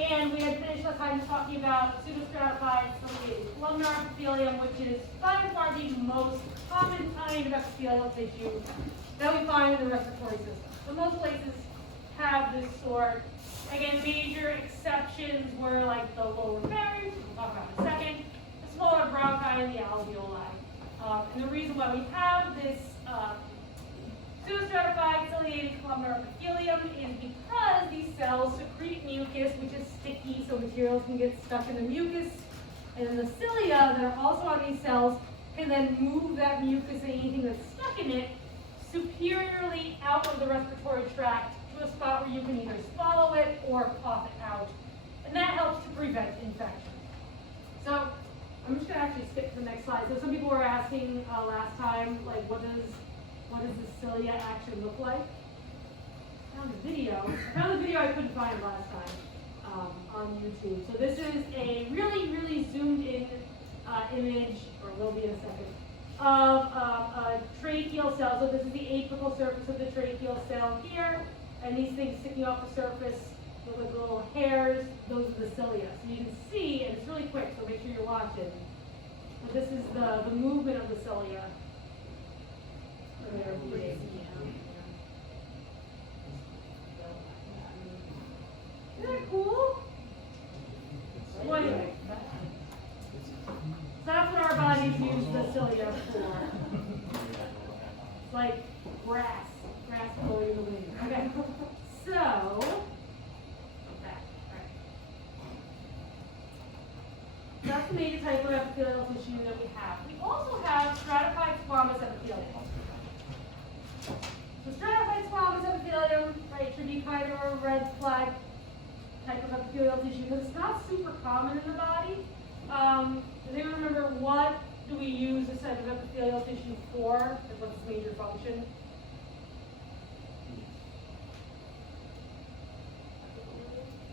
And we had finished last time talking about pseudostratified ciliated columnar epithelium, which is by far the most common kind of epithelial tissue that we find in the respiratory system. So most places have this sort. Again, major exceptions were like the lower pharynx, we'll talk about in a second, the smaller bronchi, and the alveoli. And the reason why we have this pseudostratified ciliated columnar epithelium is because these cells secrete mucus, which is sticky, so materials can get stuck in the mucus. And then the cilia that are also on these cells can then move that mucus and anything that's stuck in it superiorly out of the respiratory tract to a spot where you can either swallow it or cough it out. And that helps to prevent infection. So I'm just going to actually skip to the next slide. So some people were asking last time, like, what does the cilia actually look like? I found the video I couldn't find last time on YouTube. So this is a really zoomed in image, or will be in a second, of a tracheal cell. So this is the apical surface of the tracheal cell here, and these things sticking off the surface look like little hairs. Those are the cilia. So you can see, and it's really quick, so make sure you're watching. But this is the movement of the cilia. Isn't that cool? So anyway, that's what our bodies use the cilia for. It's like grass blowing in the wind. Okay, so that's the major type of epithelial tissue that we have. We also have stratified squamous epithelium. So stratified squamous epithelium, right, should be kind of a red flag type of epithelial tissue because it's not super common in the body. Does anyone remember what do we use this type of epithelial tissue for? Like what's its major function?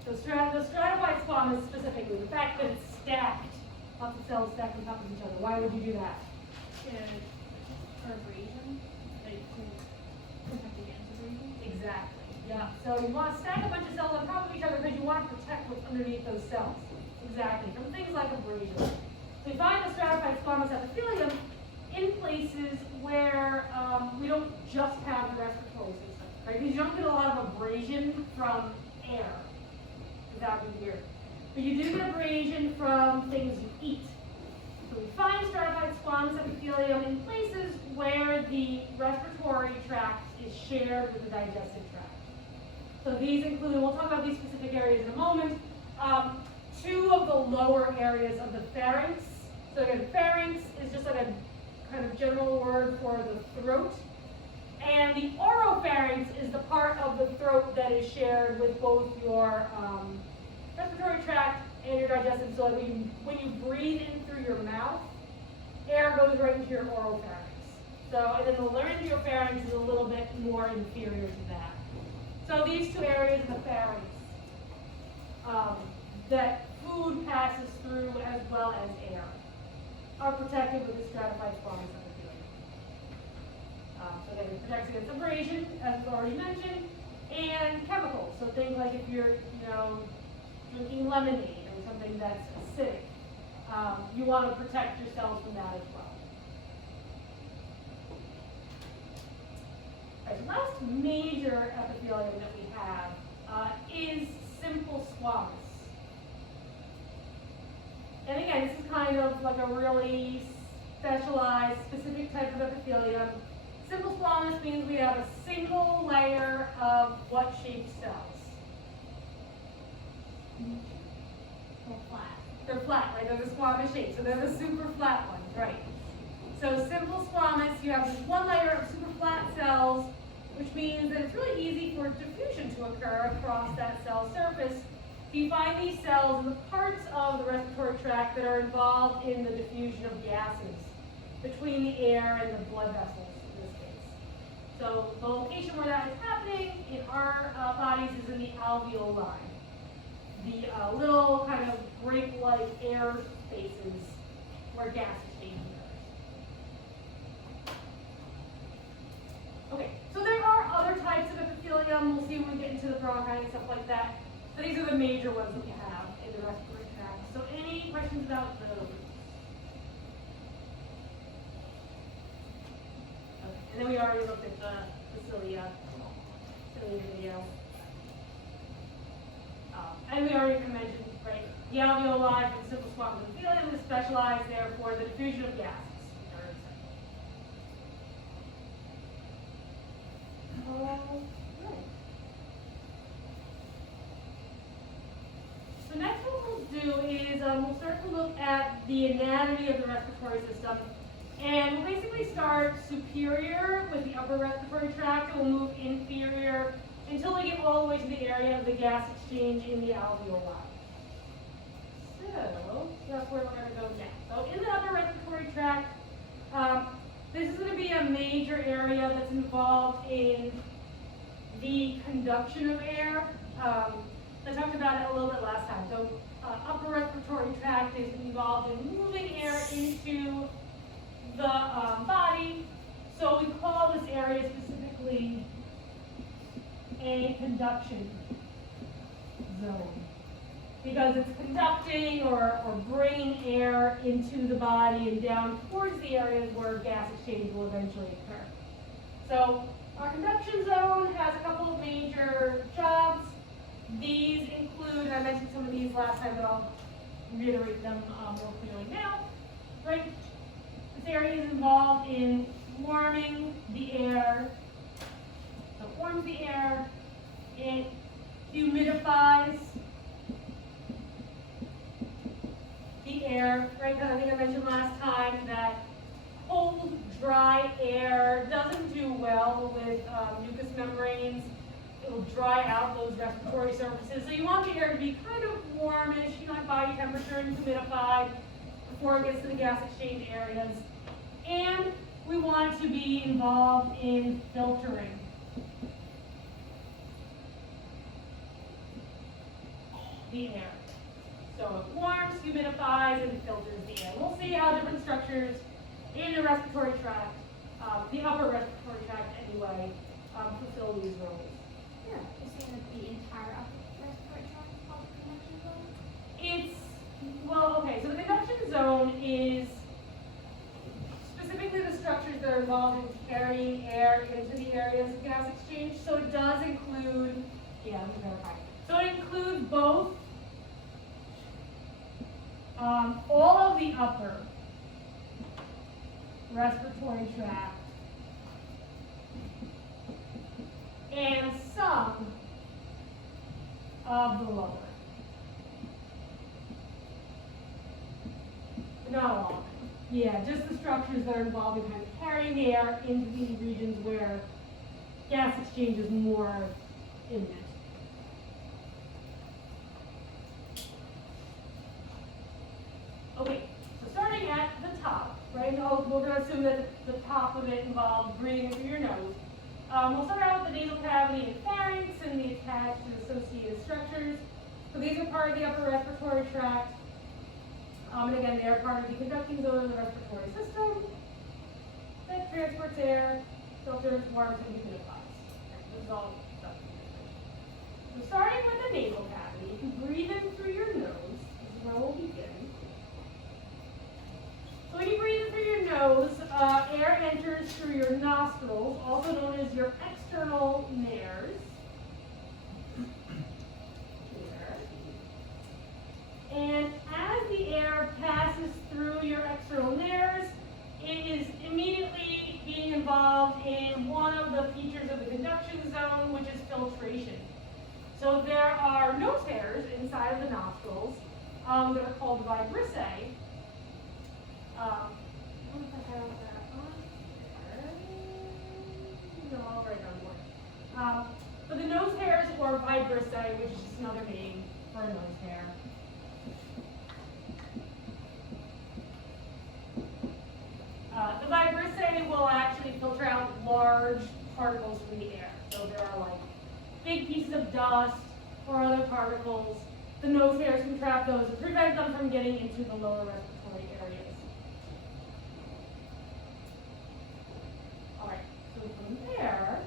So the stratified squamous specifically, the fact that it's stacked, lots of cells stacked on top of each other. Why would you do that? For abrasion, like to protect against abrasion. Exactly. Yeah. So you want to stack a bunch of cells on top of each other because you want to protect what's underneath those cells. Exactly. From things like abrasion. So you find the stratified squamous epithelium in places where we don't just have the respiratory system, right? Because you don't get a lot of abrasion from air. That would be weird. But you do get abrasion from things you eat. So we find stratified squamous epithelium in places where the respiratory tract is shared with the digestive tract. So these include, and we'll talk about these specific areas in a moment, two of the lower areas of the pharynx. So again, pharynx is just like a kind of general word for the throat. And the oropharynx is the part of the throat that is shared with both your respiratory tract and your digestive. So when you breathe in through your mouth, air goes right into your oropharynx. So, and then the laryngopharynx is a little bit more inferior to that. So these two areas of the pharynx that food passes through as well as air are protected with the stratified squamous epithelium. So again, it protects against abrasion, as we've already mentioned, and chemicals. So things like if you're, drinking lemonade or something that's acidic, you want to protect yourselves from that as well. All right, last major epithelium that we have is simple squamous. And again, this is kind of like a really specialized, specific type of epithelium. Simple squamous means we have a single layer of what shaped cells? Or flat. They're flat, right? They're the squamous shape, so they're the super flat ones, right? So simple squamous, you have this one layer of super flat cells, which means that it's really easy for diffusion to occur across that cell surface. So you find these cells in the parts of the respiratory tract that are involved in the diffusion of gases between the air and the blood vessels in this case. So the location where that is happening in our bodies is in the alveoli. The little kind of grape-like air spaces where gas exchange occurs. Okay, so there are other types of epithelium. We'll see when we get into the bronchi and stuff like that. So these are the major ones that we have in the respiratory tract. So any questions about those? Okay. And then we already looked at the cilia video. And we already mentioned, right, the alveoli for the simple squamous epithelium is specialized there for the diffusion of gases. All right. So next what we'll do is we'll start to look at the anatomy of the respiratory system. And we'll basically start superior with the upper respiratory tract, and we'll move inferior until we get all the way to the area of the gas exchange in the alveoli. So that's where we're going to go next. So in the upper respiratory tract, this is going to be a major area that's involved in the conduction of air. I talked about it a little bit last time. So upper respiratory tract is involved in moving air into the body. So we call this area specifically a conduction zone, because it's conducting or bringing air into the body and down towards the areas where gas exchange will eventually occur. So our conduction zone has a couple of major jobs. These include, I mentioned some of these last time, but I'll reiterate them more clearly now. Right? This area is involved in warming the air. So it warms the air, it humidifies the air, right? Because I think I mentioned last time that cold, dry air doesn't do well with mucous membranes. It will dry out those respiratory surfaces. So you want the air to be kind of warmish, at body temperature, and humidified before it gets to the gas exchange areas. And we want to be involved in filtering. The air. So it warms, humidifies, and filters the air. We'll see how different structures in the respiratory tract, the upper respiratory tract anyway, fulfill these roles. Yeah. You're saying that the entire upper respiratory tract is called the conduction zone? So the conduction zone is specifically the structures that are involved in carrying air into the areas of gas exchange. So it does include, let me verify. So it includes both all of the upper respiratory tract and some of the lower. Not all of it. Yeah, just the structures that are involved in kind of carrying air into the regions where gas exchange is more imminent. Okay, so starting at the top, right? We're going to assume that the top of it involves breathing through your nose. We'll start out with the nasal cavity and pharynx and the attached and associated structures. So these are part of the upper respiratory tract. And again, they are part of the conducting zone of the respiratory system that transports air, filters, warms, and humidifies. This is all stuff. So starting with the nasal cavity, if you breathe in through your nose, this is where we'll begin. So when you breathe in through your nose, air enters through your nostrils, also known as your external nares. And as the air passes through your external nares, it is immediately being involved in one of the features of the conduction zone, which is filtration. So there are nose hairs inside of the nostrils that are called vibrissae. I don't know if I have that on there. No, I'll write it on board. But the nose hairs, or vibrissae, which is just another name for a nose hair. The vibrissae will actually filter out large particles from the air. So there are like big pieces of dust or other particles. The nose hairs can trap those and prevent them from getting into the lower respiratory areas. All right, so from there,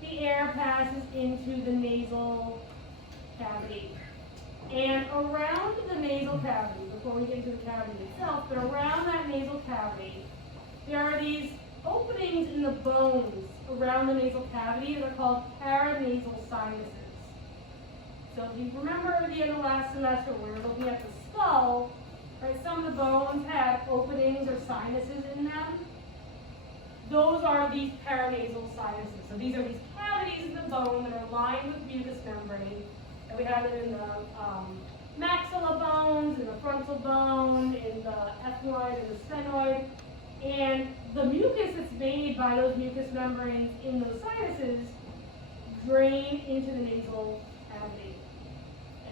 the air passes into the nasal cavity. And around the nasal cavity, before we get into the cavity itself, but around that nasal cavity, there are these openings in the bones around the nasal cavity that are called paranasal sinuses. So if you remember at the end of last semester, we were looking at the skull, right? Some of the bones have openings or sinuses in them. Those are these paranasal sinuses. So these are these cavities in the bone that are lined with mucous membrane. And we have it in the maxilla bones, in the frontal bone, in the ethmoid, and the sphenoid. And the mucus that's made by those mucous membranes in those sinuses drain into the nasal cavity.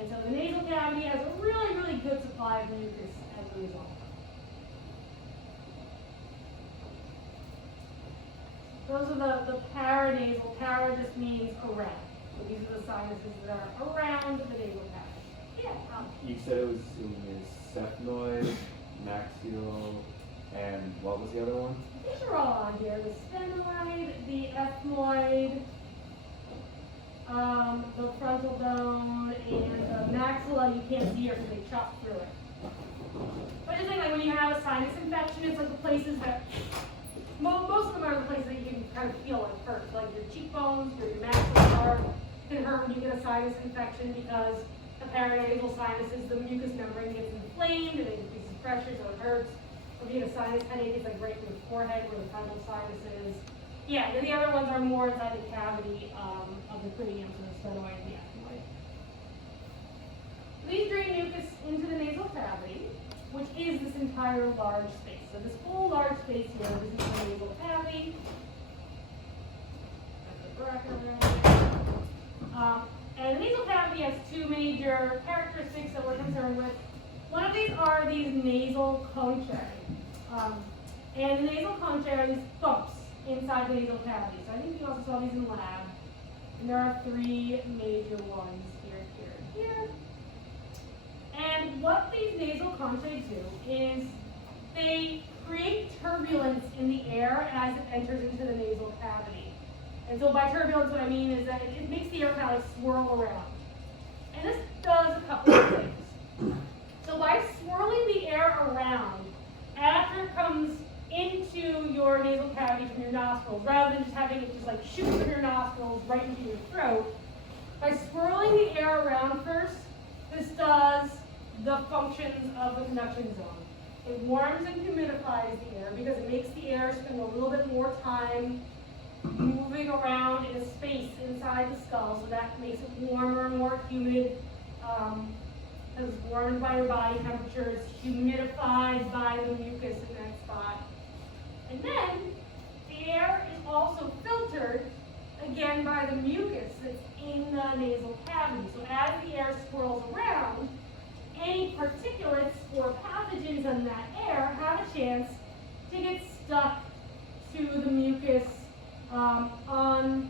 And so the nasal cavity has a really, really good supply of mucus as a result. Those are the paranasal. Para just means around. So these are the sinuses that are around the nasal cavity. Yeah. You said it was cephenoid, maxill, and what was the other one? These are all on here. The sphenoid, the ethmoid, the frontal bone, and the maxilla you can't see here because they chopped through it. But just think, like when you have a sinus infection, it's like the places that most of them are the places that you can kind of feel it first, like your cheekbones, your maxilla can hurt when you get a sinus infection because the paranasal sinuses, the mucous membrane gets inflamed and it increases pressure, so it hurts. If you get a sinus headache, it's like right in the forehead where the frontal sinus is. Yeah, then the other ones are more inside the cavity of the cranium, so the sphenoid and the ethmoid. These drain mucus into the nasal cavity, which is this entire large space. So this whole large space here, this is the nasal cavity. That's the bracket there. And the nasal cavity has two major characteristics that we're concerned with. One of these are these nasal conchae. And the nasal conchae are these bumps inside the nasal cavity. So I think you also saw these in the lab. And there are three major ones here, here, here. And what these nasal conchae do is they create turbulence in the air as it enters into the nasal cavity. And so by turbulence, what I mean is that it makes the air kind of like swirl around. And this does a couple of things. So by swirling the air around, after it comes into your nasal cavity from your nostrils, rather than just having it just like shoot from your nostrils right into your throat, by swirling the air around first, this does the functions of the conduction zone. It warms and humidifies the air because it makes the air spend a little bit more time moving around in a space inside the skull, so that makes it warmer, more humid. It's warmed by your body temperature, it's humidified by the mucus in that spot. And then the air is also filtered again by the mucus that's in the nasal cavity. So as the air swirls around, any particulates or pathogens in that air have a chance to get stuck to the mucus on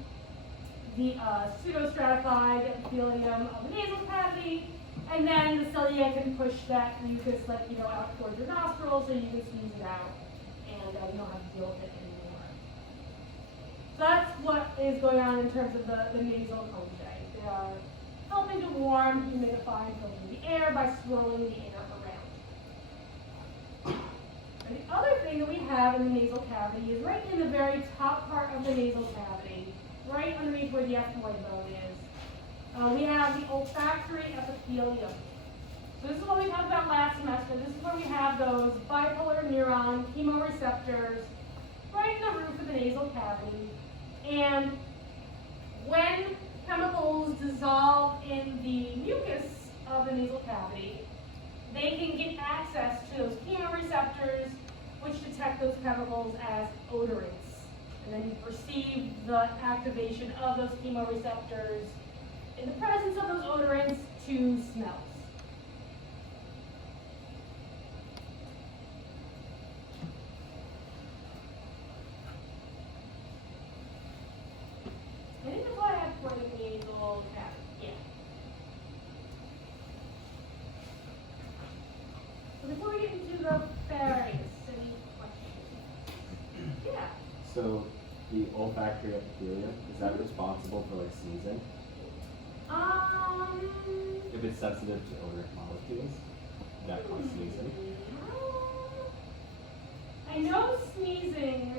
the pseudostratified epithelium of the nasal cavity, and then the cilia can push that mucus out towards your nostrils so you can squeeze it out, and you don't have to deal with it anymore. So that's what is going on in terms of the nasal conchae. They are helping to warm, humidify, and filter the air by swirling the air around. And the other thing that we have in the nasal cavity is right in the very top part of the nasal cavity, right underneath where the ethmoid bone is. We have the olfactory epithelium. So this is what we talked about last semester. This is where we have those bipolar neuron chemoreceptors right in the roof of the nasal cavity. And when chemicals dissolve in the mucus of the nasal cavity, they can get access to those chemoreceptors, which detect those chemicals as odorants. And then you perceive the activation of those chemoreceptors in the presence of those odorants to smells. I think that's what I have for the nasal cavity. Yeah. So before we get into the pharynx, any questions? Yeah. So the olfactory epithelium, is that responsible for like sneezing? If it's sensitive to odor molecules, that cause sneezing. I know sneezing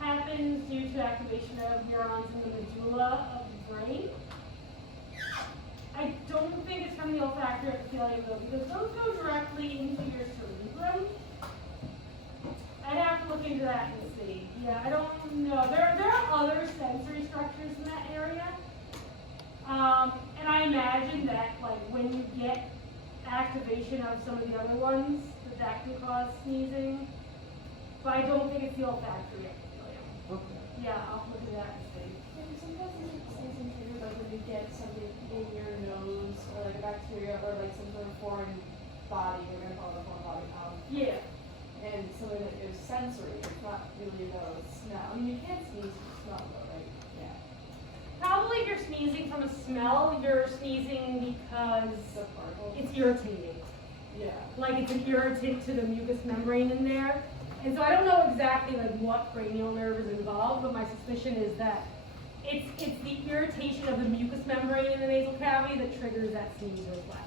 happens due to activation of neurons in the medulla of the brain. I don't think it's from the olfactory epithelium though, because those go directly into your cerebrum. I'd have to look into that and see. Yeah, I don't know. There are other sensory structures in that area. And I imagine that like when you get activation of some of the other ones, that can cause sneezing. But I don't think it's the olfactory epithelium. Okay. Yeah, I'll look at that and see. And sometimes sneezing triggers like when you get something in your nose or like a bacteria or like some sort of foreign body, we're gonna call it a foreign body, Yeah. and something that is sensory, it's not really about smell. I mean, you can't sneeze from smell though, right? Yeah. Probably if you're sneezing from a smell, you're sneezing because The particles. it's irritating. Yeah. Like it's an irritant to the mucous membrane in there. And so I don't know exactly like what cranial nerve is involved, but my suspicion is that it's the irritation of the mucous membrane in the nasal cavity that triggers that sneeze reflex.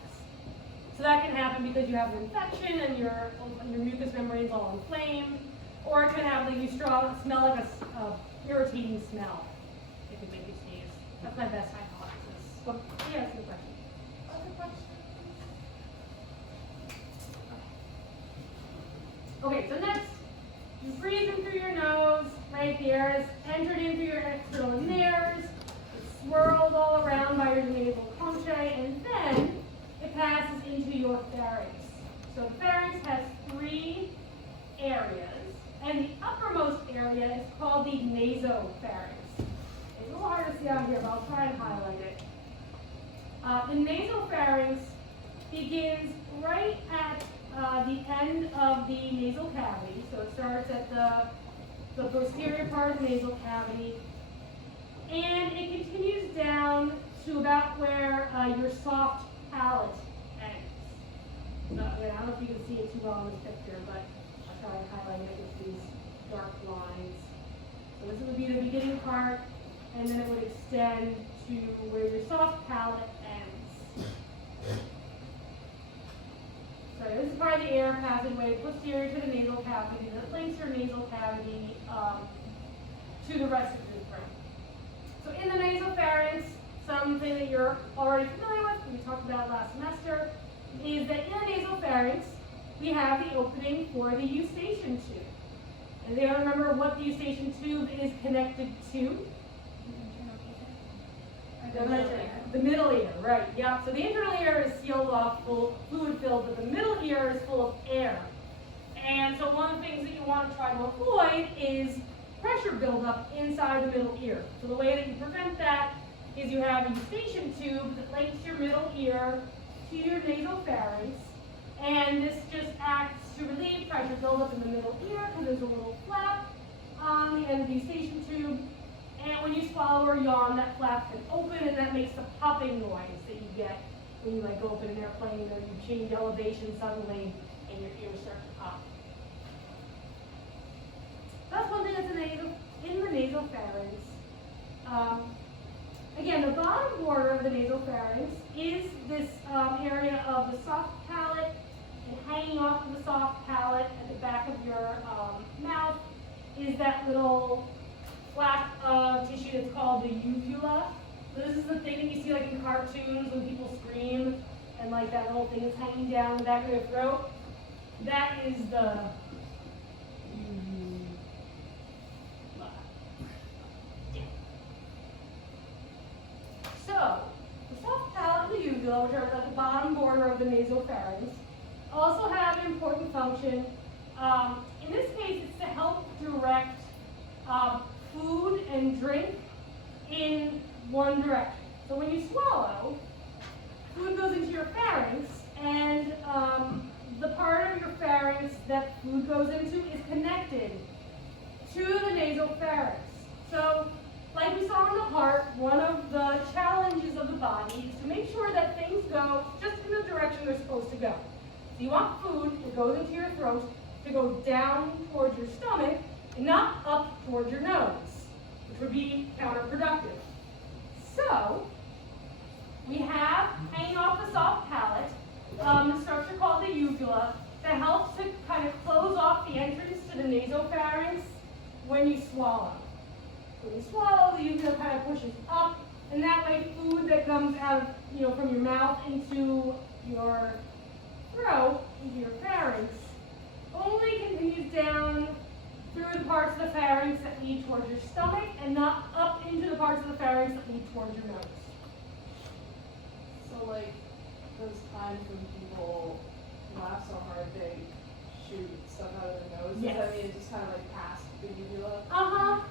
So that can happen because you have an infection and your mucous membrane's all inflamed, or it can happen like you smell like a irritating smell. It could make you sneeze. That's my best hypothesis. But yeah, that's a good question. Other questions? Okay, so next, you breathe in through your nose, right? The air is entered in through your external nares, it's swirled all around by your nasal conchae, and then it passes into your pharynx. So the pharynx has 3 areas, and the uppermost area is called the nasopharynx. It's a little hard to see out here, but I'll try and highlight it. The nasopharynx begins right at the end of the nasal cavity. So it starts at the posterior part of the nasal cavity, and it continues down to about where your soft palate ends. So, again, I don't know if you can see it too well in this picture, but I'll try and highlight it with these dark lines. So this would be the beginning part, and then it would extend to where your soft palate ends. So this is part of the air passageway posterior to the nasal cavity that links your nasal cavity to the rest of your throat. So in the nasopharynx, something that you're already familiar with, we talked about last semester, is that in the nasopharynx, we have the opening for the eustachian tube. And you remember what the eustachian tube is connected to? The middle ear, right, yeah. So the internal ear is sealed off, fluid filled, but the middle ear is full of air. And so one of the things that you want to try to avoid is pressure buildup inside the middle ear. So the way that you prevent that is you have a eustachian tube that links your middle ear to your nasopharynx, and this just acts to relieve pressure buildup in the middle ear because there's a little flap on the end of the eustachian tube. And when you swallow or yawn, that flap can open, and that makes the popping noise that you get when you like go up in an airplane, or you change elevation suddenly, and your ears start to pop. That's one thing that's in the nasopharynx. Again, the bottom border of the nasopharynx is this area of the soft palate, and hanging off of the soft palate at the back of your mouth is that little flap of tissue that's called the uvula. So this is the thing that you see like in cartoons when people scream, and like that little thing is hanging down the back of their throat. That is the uvula. Yeah. So the soft palate and the uvula, which are at the bottom border of the nasopharynx, also have an important function. In this case, it's to help direct food and drink in one direction. So when you swallow, food goes into your pharynx, and the part of your pharynx that food goes into is connected to the nasopharynx. So, like we saw in the heart, one of the challenges of the body is to make sure that things go just in the direction they're supposed to go. So you want food that goes into your throat to go down towards your stomach and not up towards your nose, which would be counterproductive. So, we have, hanging off the soft palate, the structure called the uvula that helps to kind of close off the entrance to the nasopharynx when you swallow. When you swallow, the uvula kind of pushes up, and that way food that comes out, from your mouth into your throat, into your pharynx, only continues down through the parts of the pharynx that lead towards your stomach, and not up into the parts of the pharynx that lead towards your nose. So like those times when people laugh so hard they shoot stuff out of their nose. Yes. Does that mean it just kind of like past the uvula? Uh-huh.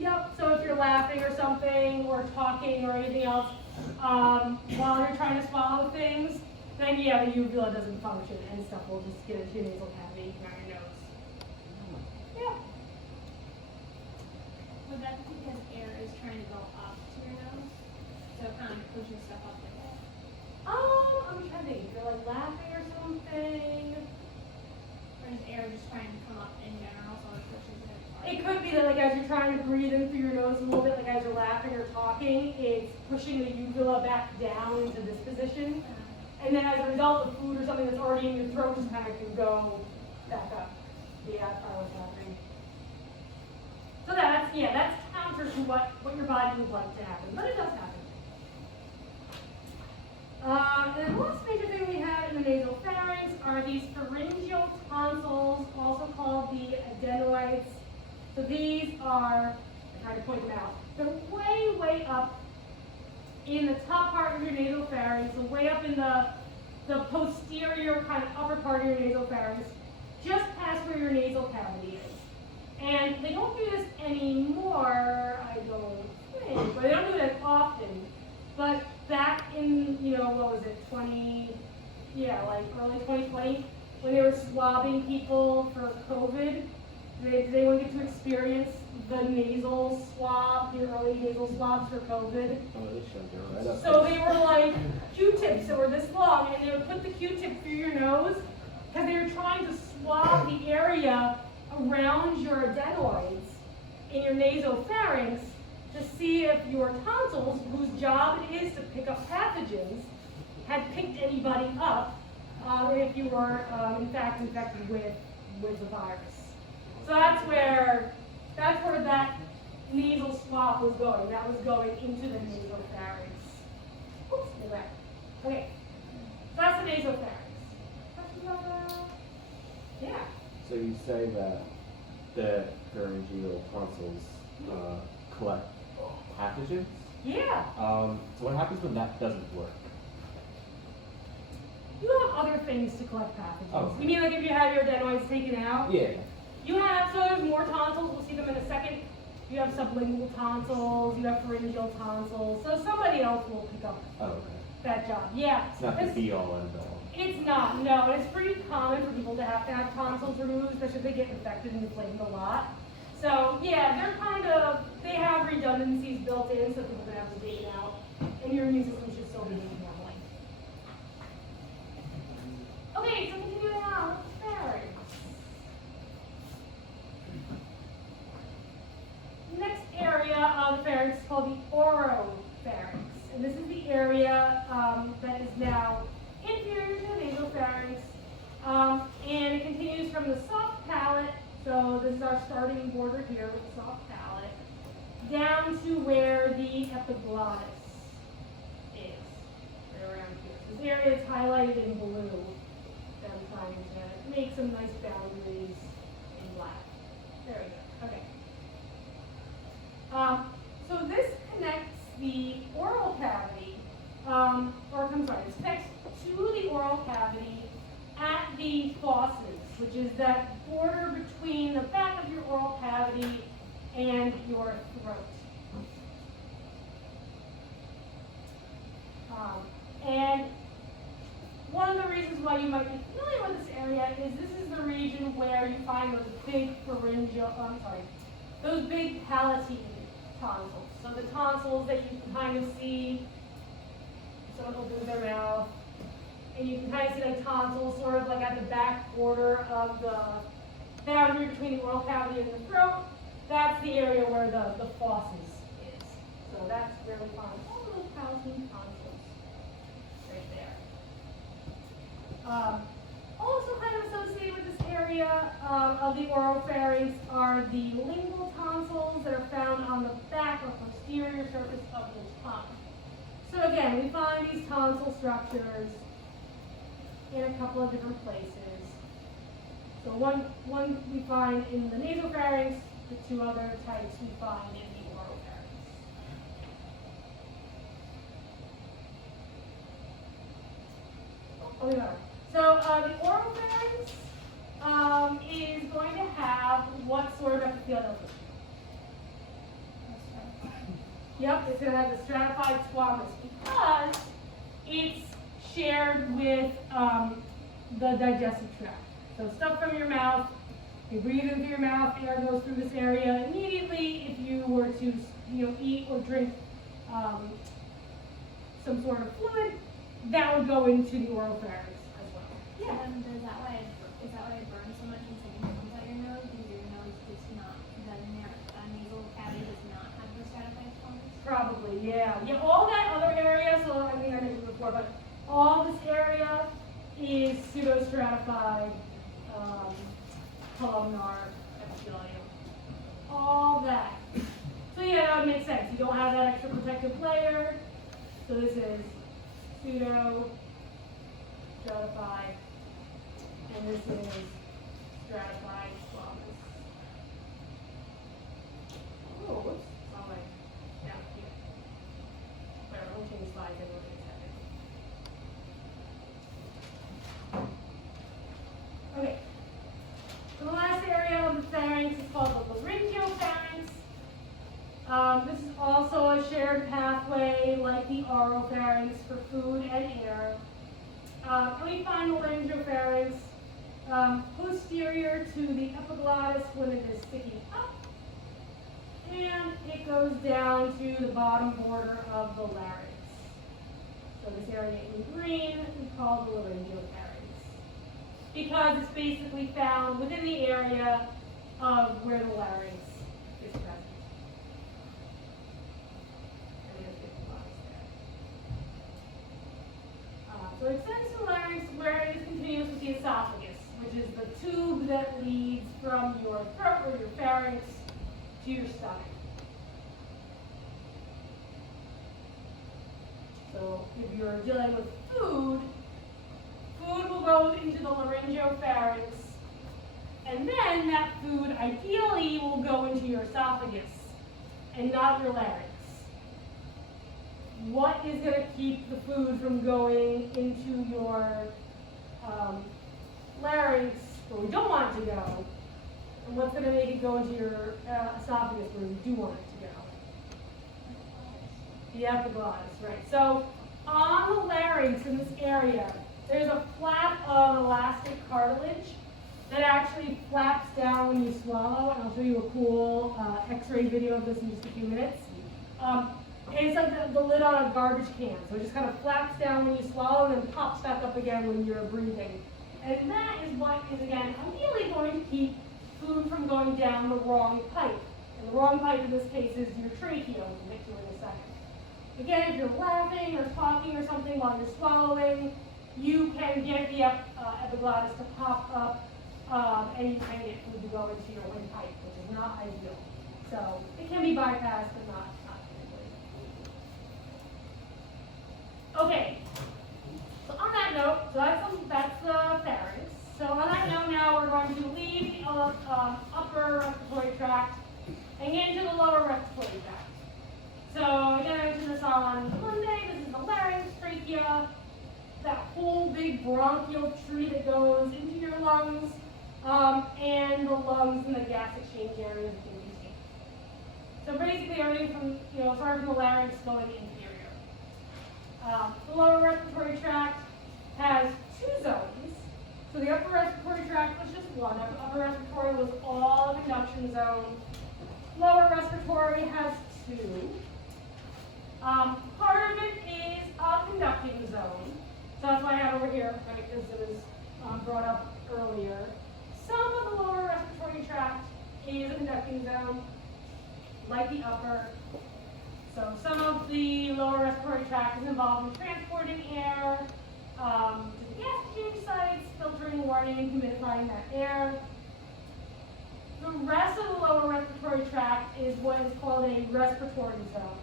Yep. So if you're laughing or something, or talking or anything else, while you're trying to swallow things, then yeah, the uvula doesn't function and stuff will just get into your nasal cavity, not your nose. Yeah. Would that be because air is trying to go up to your nose? So it kind of pushes stuff up like that? I'm trying to think. If you're like laughing or something. Or is air just trying to come up in general so it pushes it up? It could be that like as you're trying to breathe in through your nose a little bit, like as you're laughing or talking, it's pushing the uvula back down into this position. And then as a result, the food or something that's already in your throat just kind of can go back up. Yeah, that's probably what's happening. So that's counter to what your body would like to happen, but it does happen. And then the last major thing we have in the nasal pharynx are these pharyngeal tonsils, also called the adenoids. So these are, I tried to point them out, they're way, way up in the top part of your nasal pharynx, so way up in the posterior kind of upper part of your nasal pharynx, just past where your nasal cavity is. And they don't do this anymore, I don't think, but they don't do it as often. But back in, what was it, early 2020, when they were swabbing people for COVID, did anyone get to experience the nasal swab, the early nasal swabs for COVID? Oh, they shoved it right up So there. they were like Q-tips that were this long, and they would put the Q-tip through your nose because they were trying to swab the area around your adenoids in your nasopharynx to see if your tonsils, whose job it is to pick up pathogens, had picked anybody up, if you were in fact infected with the virus. So that's where that nasal swab was going. That was going into the nasopharynx. Oops, go back. Okay, so that's the nasopharynx. Questions about that? Yeah. So you say that the pharyngeal tonsils collect pathogens? Yeah. So what happens when that doesn't work? You have other things to collect pathogens. Oh. You mean like if you have your adenoids taken out? Yeah. You have, so there's more tonsils, we'll see them in a second. You have sublingual tonsils, you have pharyngeal tonsils, so somebody else will pick up Oh, okay. that job. Yeah. It's not the be all end all. It's not, no, and it's pretty common for people to have tonsils removed, especially if they get infected and inflamed a lot. So yeah, they have redundancies built in so people can have to date out, and your immune system should still be normally. Okay, so continuing on with the pharynx. Next area of the pharynx is called the oropharynx, and this is the area that is now inferior to the nasopharynx, and it continues from the soft palate. So this is our starting border here with the soft palate, down to where the epiglottis is, right around here. So this area is highlighted in blue that I'm trying to make some nice boundaries in black. There we go, okay. So this connects the oral cavity, this connects to the oral cavity at the fauces, which is that border between the back of your oral cavity and your throat. And one of the reasons why you might be familiar with this area is this is the region where you find those big those big palatine tonsils. So the tonsils that you can kind of see, someone opens their mouth, and you can kind of see like tonsils sort of like at the back border of the boundary between the oral cavity and the throat. that's the area where the fauces is. So that's where we find all of those housing tonsils, right there. Also kind of associated with this area of the oropharynx are the lingual tonsils that are found on the back or posterior surface of the tongue. So again, we find these tonsil structures in a couple of different places. So one we find in the nasopharynx, the two other types we find in the oropharynx. Oh, we got it. So the oropharynx is going to have what sort of epithelial tissue? Yep, it's going to have the stratified squamous because it's shared with the digestive tract. So stuff from your mouth, you breathe in through your mouth, air goes through this area. Immediately, if you were to eat or drink some sort of fluid, that would go into the oropharynx as well. Yeah. And is that why it burns so much and something comes out your nose? Because your nose does not, the nasal cavity does not have the stratified squamous? Probably, yeah. Yeah, all that other area, so I think I mentioned before, but all this area is pseudostratified columnar epithelium. All that. So yeah, that would make sense. You don't have that extra protective layer. So this is pseudo-stratified, and this is stratified squamous. Oh, whoops. Oh, wait. Down here. Whatever, we'll change slides anyway in a second. Okay. So the last area of the pharynx is called the laryngopharynx. This is also a shared pathway like the oropharynx for food and air. And we find the laryngopharynx posterior to the epiglottis when it is sticking up. And it goes down to the bottom border of the larynx. So this area in green is called the laryngopharynx, because it's basically found within the area of where the larynx is present. And there's the epiglottis there. So it extends to the larynx where it is continuous with the esophagus, which is the tube that leads from your throat or your pharynx to your stomach. So if you're dealing with food will go into the laryngopharynx, and then that food ideally will go into your esophagus and not your larynx. What is going to keep the food from going into your larynx where we don't want it to go, and what's going to make it go into your esophagus where we do want it to go? The epiglottis, right. So on the larynx in this area, there's a flap of elastic cartilage that actually flaps down when you swallow, and I'll show you a cool x-ray video of this in just a few minutes. It's like the lid on a garbage can, so it just kind of flaps down when you swallow and then pops back up again when you're breathing. And that is what is, again, ideally going to keep food from going down the wrong pipe. And the wrong pipe in this case is your trachea, we'll get to in a second. Again, if you're laughing or talking or something while you're swallowing, you can get the epiglottis to pop up, and you can get food to go into your windpipe, which is not ideal. So it can be bypassed, but not typically. Okay. So on that note, so that's the pharynx. So on that note, now we're going to leave the upper respiratory tract and get into the lower respiratory tract. So again, I mentioned this on Monday. This is the larynx, trachea, that whole big bronchial tree that goes into your lungs, and the lungs and the gas exchange areas in between. So basically everything from, starting from the larynx going inferior. The lower respiratory tract has two zones. So the upper respiratory tract was just one. Upper respiratory was all a conduction zone. Lower respiratory has two. Part of it is a conducting zone. So that's why I have over here, right, because it was brought up earlier. Some of the lower respiratory tract is a conducting zone. like the upper. So some of the lower respiratory tract is involved in transporting air to the gas exchange sites, filtering, warming, and humidifying that air. The rest of the lower respiratory tract is what is called a respiratory zone.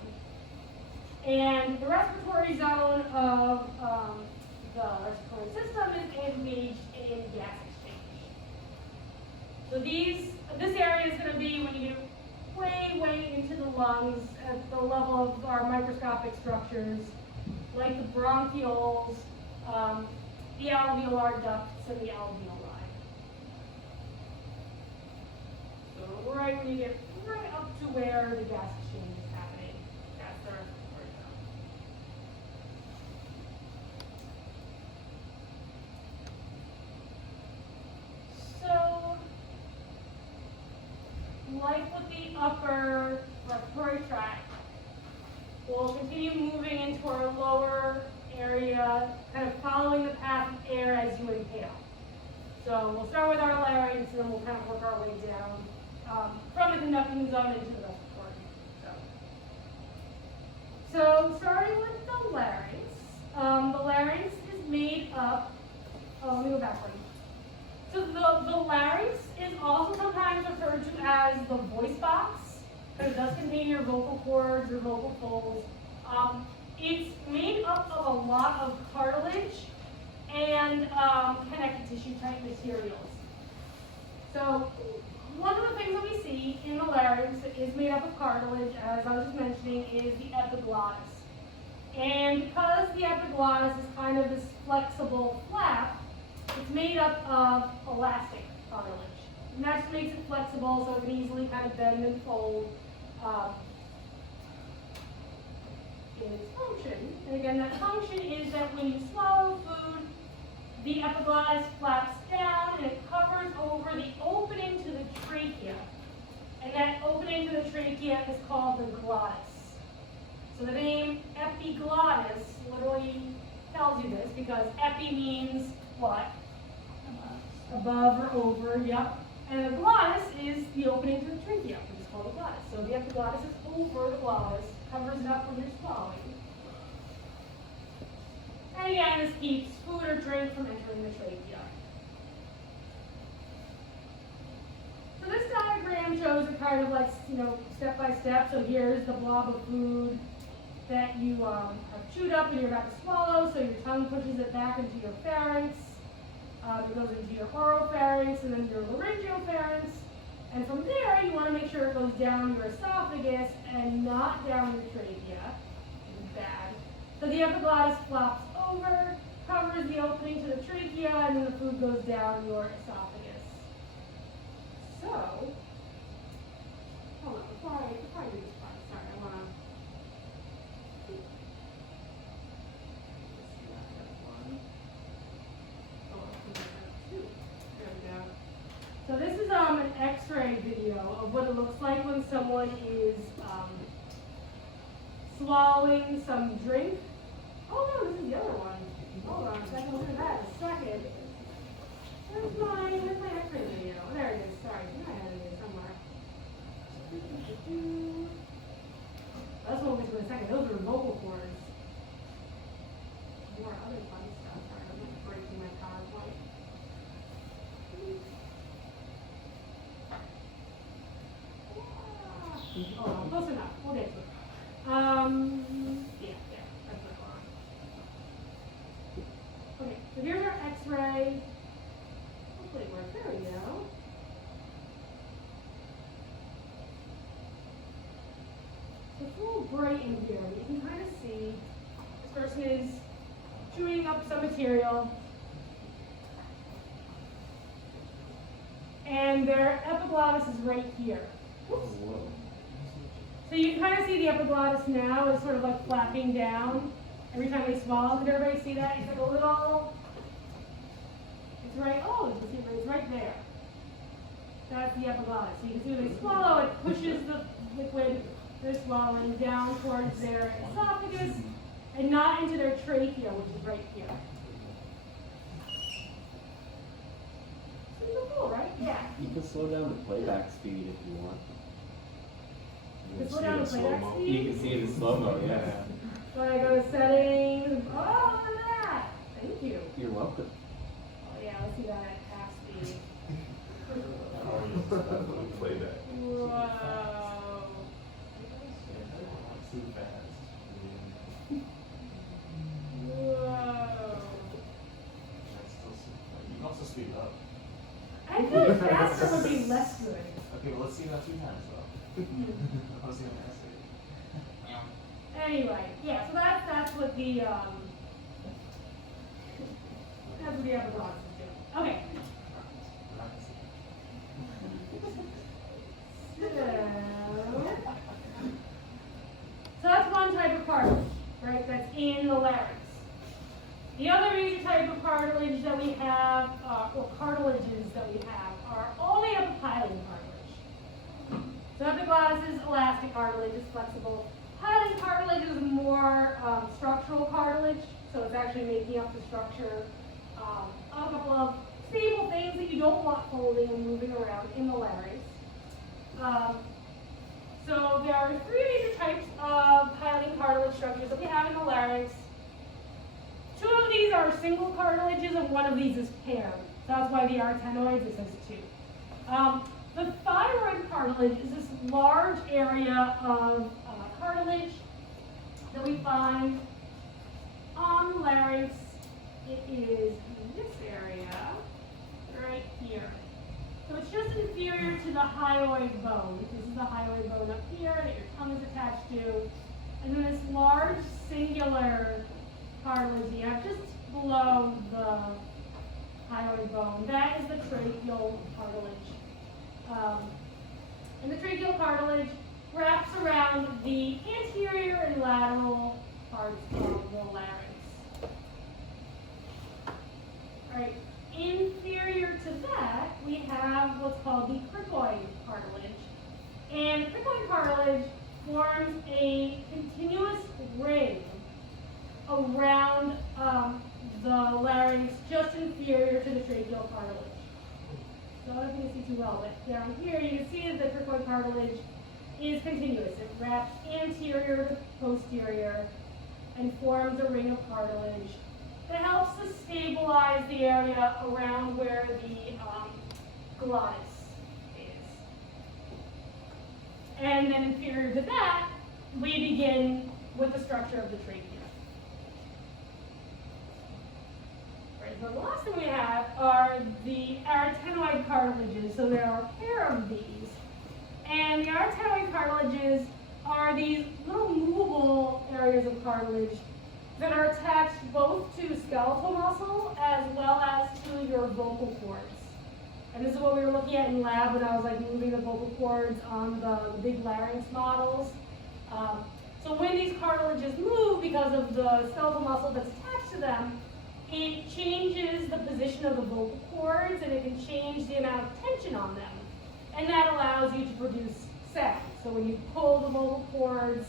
And the respiratory zone of the respiratory system is engaged in gas exchange. So this area is going to be when you get way into the lungs at the level of our microscopic structures, like the bronchioles, the alveolar ducts, and the alveoli. So right when you get right up to where the gas exchange is happening, that's the respiratory zone. So, like with the upper respiratory tract, we'll continue moving into our lower area, kind of following the path of air as you inhale. So we'll start with our larynx, and then we'll kind of work our way down from the conducting zone into the respiratory zone. So starting with the larynx is made up, let me go backwards. So the larynx is also sometimes referred to as the voice box, because it does contain your vocal cords, your vocal folds. It's made up of a lot of cartilage and connective tissue type materials. So one of the things that we see in the larynx that is made up of cartilage, as I was just mentioning, is the epiglottis. And because the epiglottis is kind of this flexible flap, it's made up of elastic cartilage. And that just makes it flexible so it can easily kind of bend and fold in its function. And again, that function is that when you swallow food, the epiglottis flaps down and it covers over the opening to the trachea. And that opening to the trachea is called the glottis. So the name epiglottis literally tells you this because epi means what? Above or over, yep. And the glottis is the opening to the trachea, which is called the glottis. So the epiglottis is over the glottis, covers it up when you're swallowing. And again, this keeps food or drink from entering the trachea. So this diagram shows it kind of like, step by step. So here's the blob of food that you have chewed up and you're about to swallow. So your tongue pushes it back into your pharynx. It goes into your oropharynx and then your laryngopharynx. And from there, you want to make sure it goes down your esophagus and not down your trachea. Bad. So the epiglottis flops over, covers the opening to the trachea, and then the food goes down your esophagus. So, hold on, before I do this part, sorry, I want to. There we go. So this is an X-ray video of what it looks like when someone is swallowing some drink. Oh no, this is the other one. Hold on a second, look at that in a second. Where's my X-ray video? There it is, sorry, I had it here somewhere. That's what we'll get to in a second. Those are vocal cords. More other fun stuff. Sorry, I'm not breaking my PowerPoint. Oh, close enough. We'll get to it. Yeah, that's what I want. Okay, so here's our X-ray. Hopefully it works. There we go. So it's a little bright in here, but you can kind of see this person is chewing up some material. And their epiglottis is right here. Whoops. Whoa. So you can kind of see the epiglottis now is sort of like flapping down every time they swallow. Can everybody see that? It's like a little, it's right, oh, you can see it's right there. That's the epiglottis. So you can see when they swallow, it pushes the liquid they're swallowing down towards their esophagus and not into their trachea, which is right here. So cool, right? Yeah. You can slow down the playback speed if you want. Just slow down and play that You speed. can see it in slow-mo, yeah. So I go to settings. Oh, look at that. Thank you. You're welcome. Oh yeah, let's see that at half speed. Play that. Whoa. Too fast. Whoa. You can also speed up. I feel like faster would be less good. Okay, well, let's see that 2 times though. I want to see how fast it is. Anyway, yeah, so that's what the that's what the other dogs is doing. Okay. We're not gonna see So that's one type of cartilage, right? That's in the larynx. The other major type of cartilage that we have, or cartilages that we have, are all made up of hyaline cartilage. So epiglottis is elastic cartilage, it's flexible. Hyaline cartilage is more structural cartilage, so it's actually making up the structure of a couple of stable things that you don't want folding and moving around in the larynx. So there are 3 major types of hyaline cartilage structures that we have in the larynx. 2 of these are single cartilages and 1 of these is paired. That's why the arytenoids, it says 2. The thyroid cartilage is this large area of cartilage that we find on the larynx. It is in this area, right here. So it's just inferior to the hyoid bone. This is the hyoid bone up here that your tongue is attached to. And then this large singular cartilage you have just below the hyoid bone. That is the tracheal cartilage. And the tracheal cartilage wraps around the anterior and lateral parts of the larynx. Alright, inferior to that, we have what's called the cricoid cartilage. And cricoid cartilage forms a continuous ring around the larynx just inferior to the tracheal cartilage. So I don't think you see too well, but down here you can see that the cricoid cartilage is continuous. It wraps anterior to posterior and forms a ring of cartilage that helps to stabilize the area around where the glottis is. And then inferior to that, we begin with the structure of the trachea. Right, so the last thing we have are the arytenoid cartilages. So there are a pair of these. And the arytenoid cartilages are these little movable areas of cartilage that are attached both to skeletal muscle as well as to your vocal cords. And this is what we were looking at in lab when I was like moving the vocal cords on the big larynx models. So when these cartilages move because of the skeletal muscle that's attached to them, it changes the position of the vocal cords and it can change the amount of tension on them. And that allows you to produce sound. So when you pull the vocal cords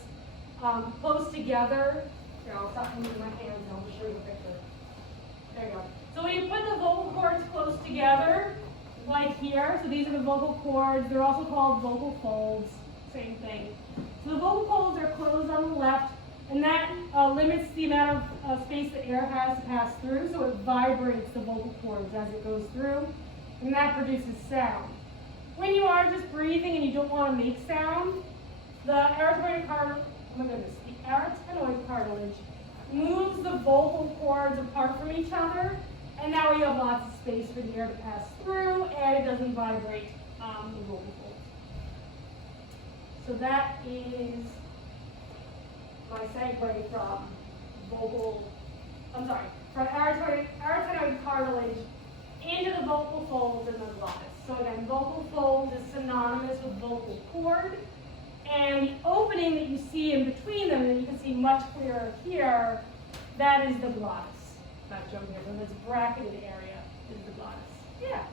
close together, here, I'll stop moving my hands and I'll just show you a picture. There you go. So when you put the vocal cords close together, like here, so these are the vocal cords, they're also called vocal folds, same thing. So the vocal folds are closed on the left, and that limits the amount of space that air has to pass through, so it vibrates the vocal cords as it goes through, and that produces sound. When you are just breathing and you don't want to make sound, the arytenoid cartilage moves the vocal cords apart from each other, and now we have lots of space for the air to pass through, and it doesn't vibrate the vocal folds. So that is my segue from from arytenoid cartilage into the vocal folds and the glottis. So again, vocal folds is synonymous with vocal cord, and the opening that you see in between them, and you can see much clearer here, that is the glottis. Not shown here, but this bracketed area is the glottis. Yeah.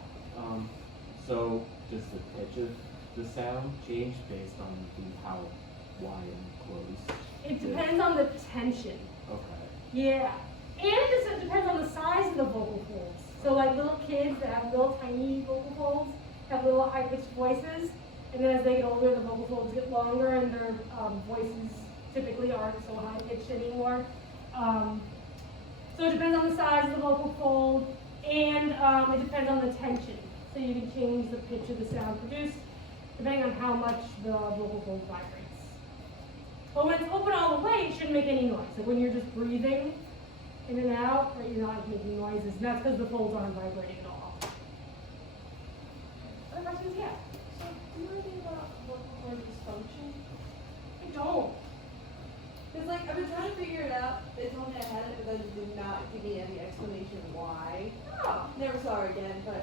So does the pitch of the sound change based on how wide and close? It depends on the tension. Okay. Yeah. And it just depends on the size of the vocal folds. So like little kids that have little tiny vocal folds, have little high-pitched voices, And then as they get older, the vocal folds get longer and their voices typically aren't so high pitched anymore. So it depends on the size of the vocal fold, and it depends on the tension. So you can change the pitch of the sound produced depending on how much the vocal fold vibrates. But when it's open all the way, it shouldn't make any noise. Like when you're just breathing in and out, right, you're not making noises, and that's because the folds aren't vibrating at all. Other questions? Yeah. So, do you know anything about vocal cord dysfunction? I don't. Because, like, I've been trying to figure it out. They told me I had it, but then did not give me any explanation why. Oh. Never saw her again, but,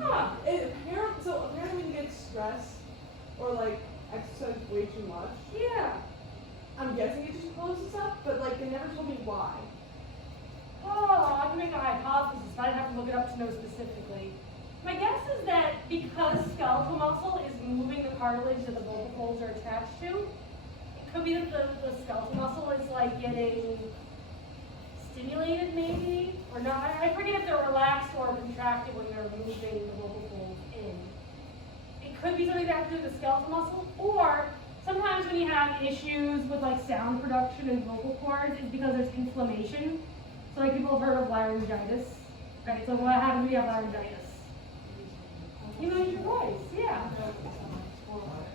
Huh. apparently when you get stressed or, like, exercise way too much, Yeah. I'm guessing it just closes up, but, like, they never told me why. Oh, I can make a hypothesis, but I'd have to look it up to know specifically. My guess is that because skeletal muscle is moving the cartilage that the vocal folds are attached to, it could be that the skeletal muscle is like getting stimulated maybe, or not. I forget if they're relaxed or contracted when they're moving the vocal folds in. It could be something that has to do with the skeletal muscle, or sometimes when you have issues with like sound production and vocal cords, it's because there's inflammation. So like people have heard of laryngitis, right? So what happens when you have laryngitis? You lose your voice, yeah.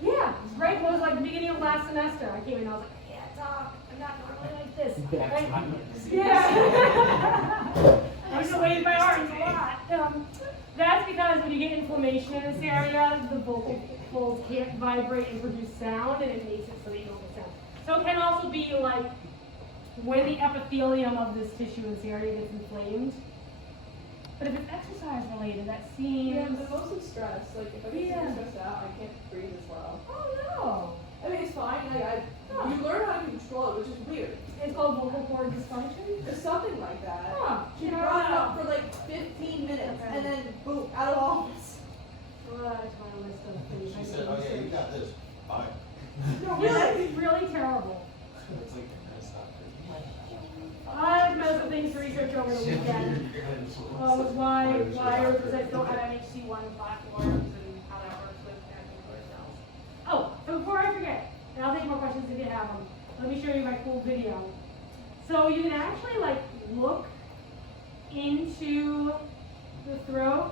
Yeah, right, well, it was like the beginning of last semester, I came in and I was like, I can't talk, I'm not normally like this. Right? Yeah. I was away my arms a lot. That's because when you get inflammation in this area, the vocal folds can't vibrate and produce sound, and it makes it so that you don't get sound. So it can also be like when the epithelium of this tissue in this area gets inflamed. But if it's exercise related, that seems. Yeah, but mostly stress. Like, if I get Yeah. super stressed out, I can't breathe as well. Oh I mean, it's fine. You learn how to control it, which is weird. no. It's called vocal cord dysfunction. There's something like that. Huh. She brought it up for like 15 minutes, and then boom, out of office. Well, that's my list of things. I She need said, to oh yeah, you research. got this, bye. No, really, really terrible. It's like a nice doctor. I have most of things to research over the weekend. Why I don't have MHC1 platforms and how that works with antinuclear cells. Oh, so before I forget, and I'll take more questions if you have them, let me show you my cool video. So you can actually like look into the throat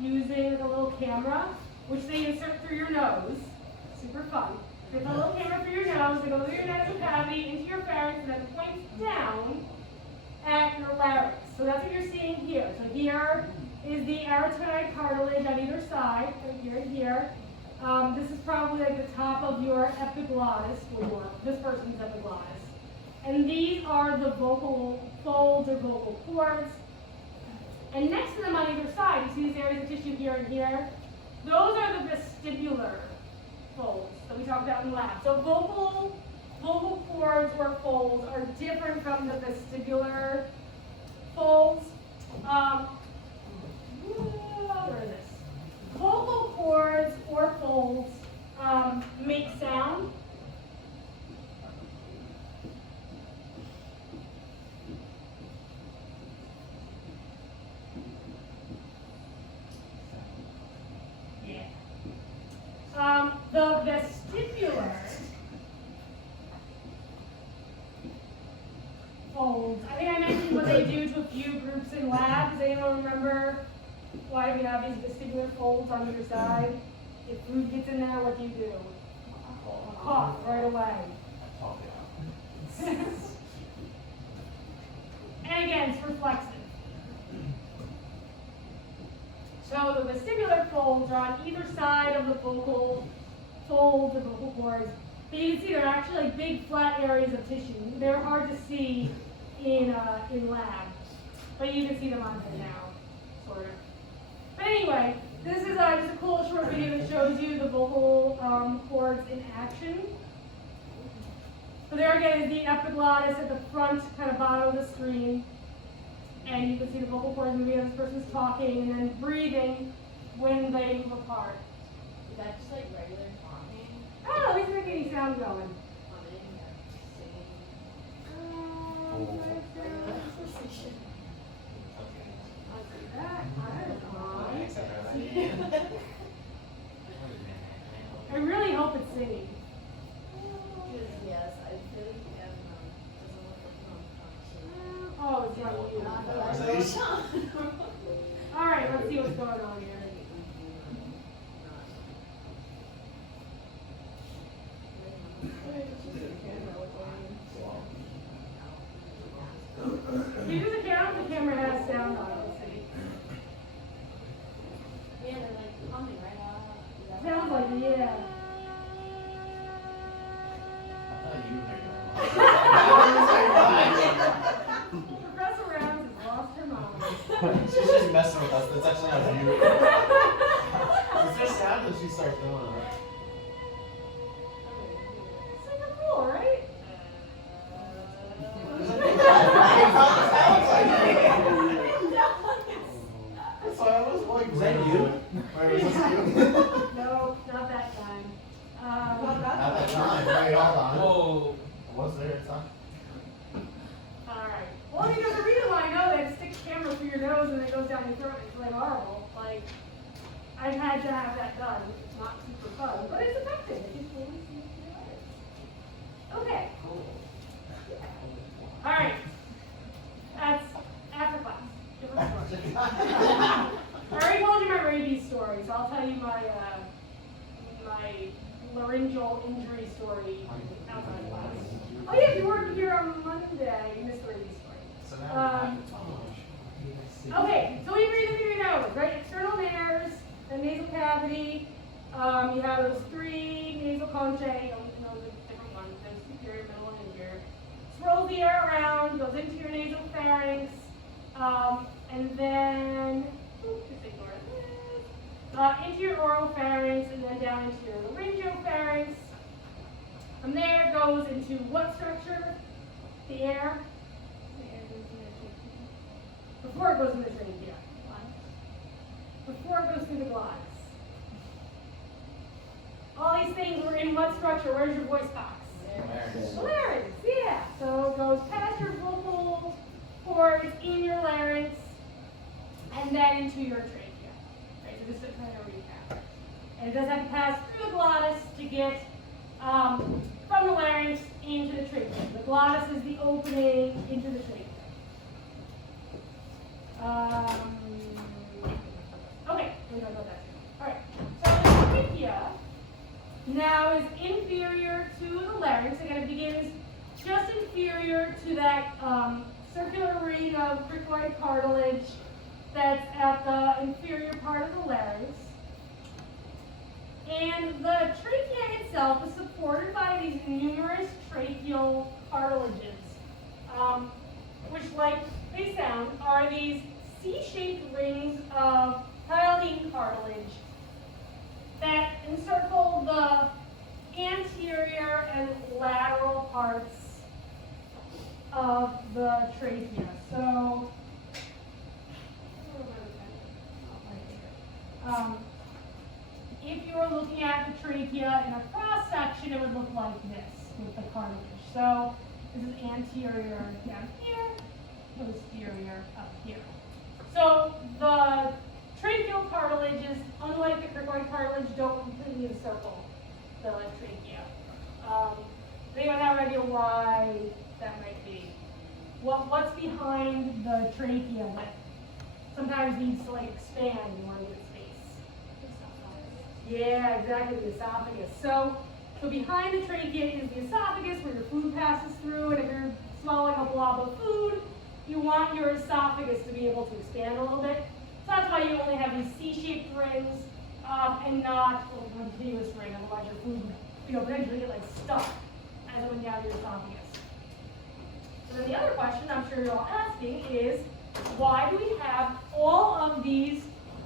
using a little camera, which they insert through your nose. Super fun. There's a little camera through your nose that goes through your nasal cavity into your pharynx and then points down at your larynx. So that's what you're seeing here. So here is the arytenoid cartilage on either side, right here and here. This is probably like the top of your epiglottis, or this person's epiglottis. And these are the vocal folds or vocal cords. And next to them on either side, you see these areas of tissue here and here? Those are the vestibular folds that we talked about in lab. So vocal cords or folds are different from the vestibular folds. Where is this? Vocal cords or folds make sound. Yeah. The vestibular folds. I think I mentioned what they do to a few groups in lab. Does anyone remember why we have these vestibular folds on either side? If food gets in there, what do? Cough right away. And again, it's reflexive. So the vestibular folds are on either side of the vocal folds, the vocal cords. But you can see they're actually like big flat areas of tissue. They're hard to see in lab, but you can see them on here now, sort of. But anyway, this is just a cool short video that shows you the vocal cords in action. So there again is the epiglottis at the front, kind of bottom of the screen. And you can see the vocal cords moving as this person's talking and then breathing when they move apart. Is that just like regular talking? I don't know, at least make any sound going. Singing? That, I don't know. hope it's singing. Yes, I feel like doesn't look like Oh, it's not you. All right, let's see what's going on here. You do the camera has sound on it, let's see. Yeah, they're like humming right now. Sounds like, yeah. Professor Rounds has lost her mind. She's just messing with us. That's actually not you. It's her sound that she starts doing it. Super cool, right? That's why I was like, is that you? Wait, was this you? No, not that time. At that time. Wait, hold on. Whoa. Was there a time? Alright. Well, because the reason why I know that it sticks camera through your nose and it goes down your throat, it's like horrible. Like, I've had to have that done. It's not super fun, but it's effective. It can fully see your eyes. Okay. Cool. Alright. That's after class. Different story. I already told you my rabies story, so I'll tell you my laryngeal injury story outside of class. Oh yeah, if you weren't here on Monday, you missed the rabies story. So now we have to talk. Okay, so we breathe in through your nose, right? External nares, the nasal cavity. You have those three nasal conchae, you know the different ones. There's superior, middle, and inferior. Swirl the air around, goes into your nasal pharynx, and then just ignore this. Into your oral pharynx, and then down into your laryngopharynx. From there it goes into what structure? The air. Before it goes in the trachea. Before it goes through the glottis. All these things were in what structure? Where's your voice box? The larynx, yeah. So it goes past your vocal cords, in your larynx, and then into your trachea. Right, so just to kind of recap. And it does have to pass through the glottis to get from the larynx into the trachea. The glottis is the opening into the trachea. Okay, we know about that too. Alright, so the trachea now is inferior to the larynx. Again, it begins just inferior to that circular ring of cricoid cartilage that's at the inferior part of the larynx. And the trachea itself is supported by these numerous tracheal cartilages, which, like they sound, are these C-shaped rings of hyaline cartilage that encircle the anterior and lateral parts of the trachea. So, if you were looking at the trachea in a cross section, it would look like this with the cartilage. So, this is anterior down here, posterior up here. So, the tracheal cartilages, unlike the cricoid cartilage, don't completely encircle the trachea. Anyone have an idea why that might be? What's behind the trachea that sometimes needs to like expand in order to get space? Yeah, exactly, the esophagus. So behind the trachea is the esophagus where your food passes through, and if you're swallowing a blob of food, you want your esophagus to be able to expand a little bit. So that's why you only have these C-shaped rings and not a continuous ring, otherwise your food potentially get like stuck as it went down your esophagus. So then the other question I'm sure you're all asking is, why do we have all of these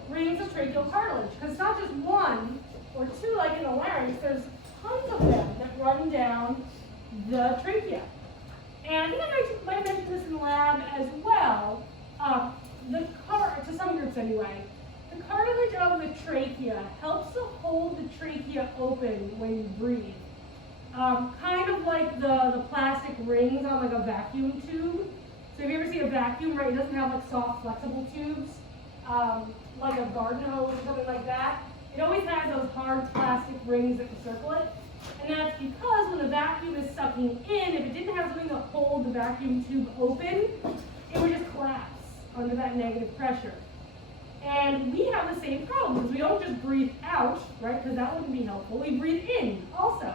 rings of tracheal cartilage? Because it's not just one or two like in the larynx, there's tons of them that run down the trachea. And I think I might have mentioned this in the lab as well. To some groups anyway, the cartilage of the trachea helps to hold the trachea open when you breathe. Kind of like the plastic rings on like a vacuum tube. So if you ever see a vacuum, right, it doesn't have like soft, flexible tubes, like a garden hose or something like that. It always has those hard plastic rings that encircle it. And that's because when the vacuum is sucking in, if it didn't have something to hold the vacuum tube open, it would just collapse under that negative pressure. And we have the same problem, because we don't just breathe out, right, because that wouldn't be helpful. We breathe in also.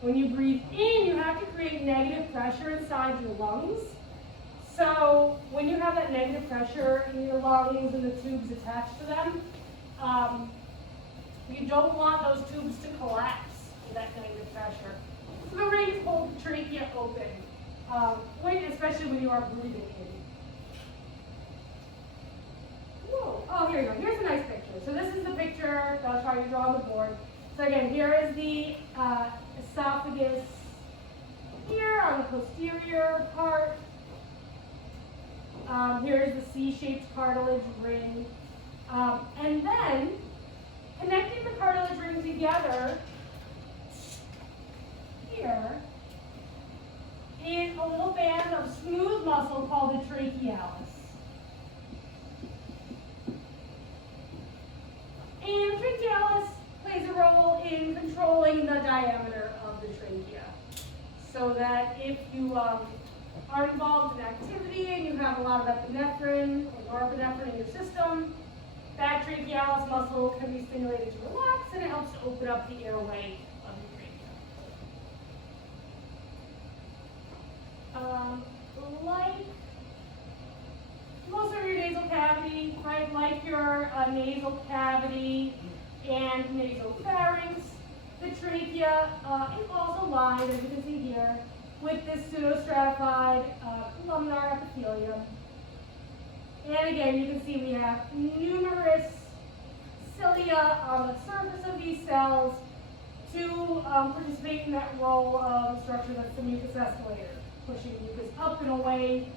When you breathe in, you have to create negative pressure inside your lungs. So when you have that negative pressure in your lungs and the tubes attached to them, you don't want those tubes to collapse with that negative pressure. So the rings hold the trachea open, especially when you are breathing in. Whoa. Oh, here you go. Here's a nice picture. So this is the picture that I'll try to draw on the board. So again, here is the esophagus here on the posterior part. Here is the C-shaped cartilage ring. And then, connecting the cartilage ring together here is a little band of smooth muscle called the trachealis. And the trachealis plays a role in controlling the diameter of the trachea. So that if you are involved in activity and you have a lot of epinephrine or norepinephrine in your system, that trachealis muscle can be stimulated to relax, and it helps to open up the airway of your trachea. Like most of your nasal cavity, right? Like your nasal cavity and nasopharynx, the trachea is also lined, as you can see here, with this pseudostratified columnar epithelium. And again, you can see we have numerous cilia on the surface of these cells to participate in that role of structure that's the mucus escalator, pushing mucus up and away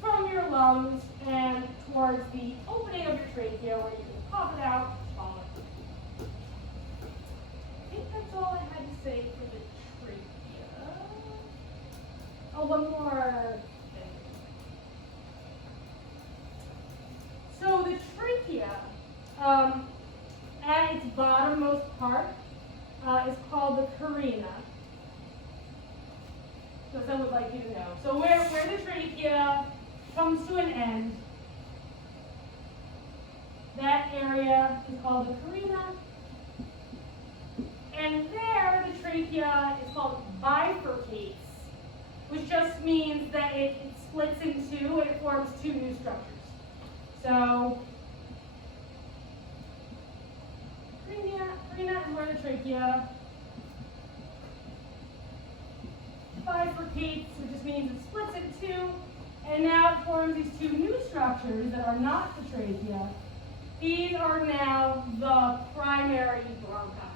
from your lungs and towards the opening of your trachea where you can pop it out, swallow it. I think that's all I had to say for the trachea. Oh, one more thing. So the trachea, at its bottommost part, is called the carina. So I would like you to know. So where the trachea comes to an end, that area is called the carina. And there, the trachea is called bifurcates, which just means that it splits in two and it forms two new structures. So, carina is where the trachea bifurcates, which just means it splits in two, and now it forms these two new structures that are not the trachea. These are now the primary bronchi.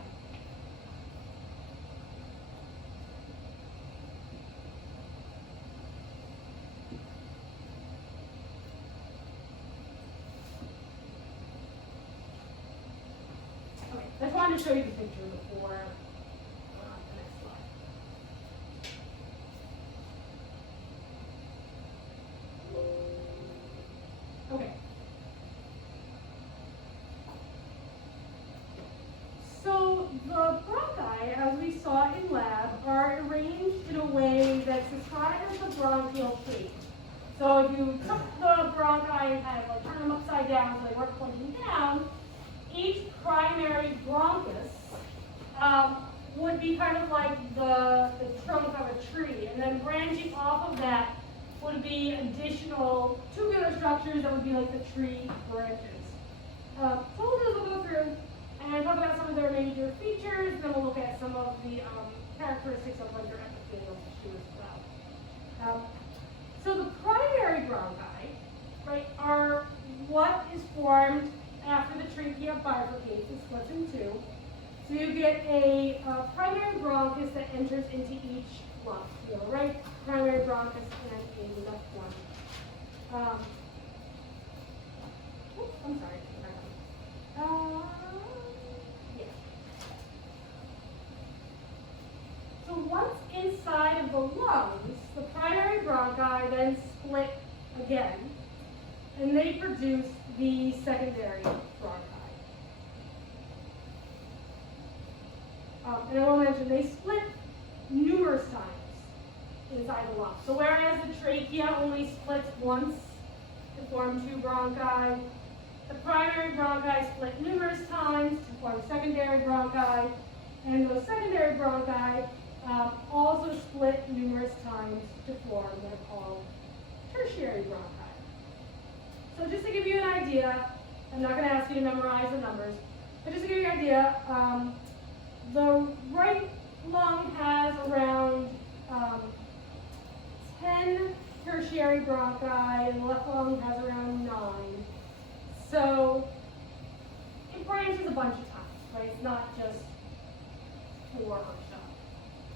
Okay, I just wanted to show you the picture before the next slide. Okay. So the bronchi, as we saw in lab, are arranged in a way that's described as the bronchial shape. So if you took the bronchi and kind of like turn them upside down so they weren't pointing down, each primary bronchus would be kind of like the trunk of a tree, and then branching off of that would be additional tubular structures that would be like the tree branches. So we'll go through and talk about some of their major features, then we'll look at some of the characteristics of like their epithelial tissue as well. So the primary bronchi, right, are what is formed after the trachea bifurcates and splits in two. So you get a primary bronchus that enters into each lung. You have a right primary bronchus and a left one. Oops, I'm sorry. Yeah. So once inside of the lungs, the primary bronchi then split again, and they produce the secondary bronchi. And I will mention, they split numerous times inside the lung. So whereas the trachea only splits once to form two bronchi, the primary bronchi split numerous times to form secondary bronchi, and those secondary bronchi also split numerous times to form what are called tertiary bronchi. So just to give you an idea, I'm not going to ask you to memorize the numbers, but just to give you an idea, the right lung has around 10 tertiary bronchi, and the left lung has around 9. So it branches a bunch of times, right? It's not just 4 or so.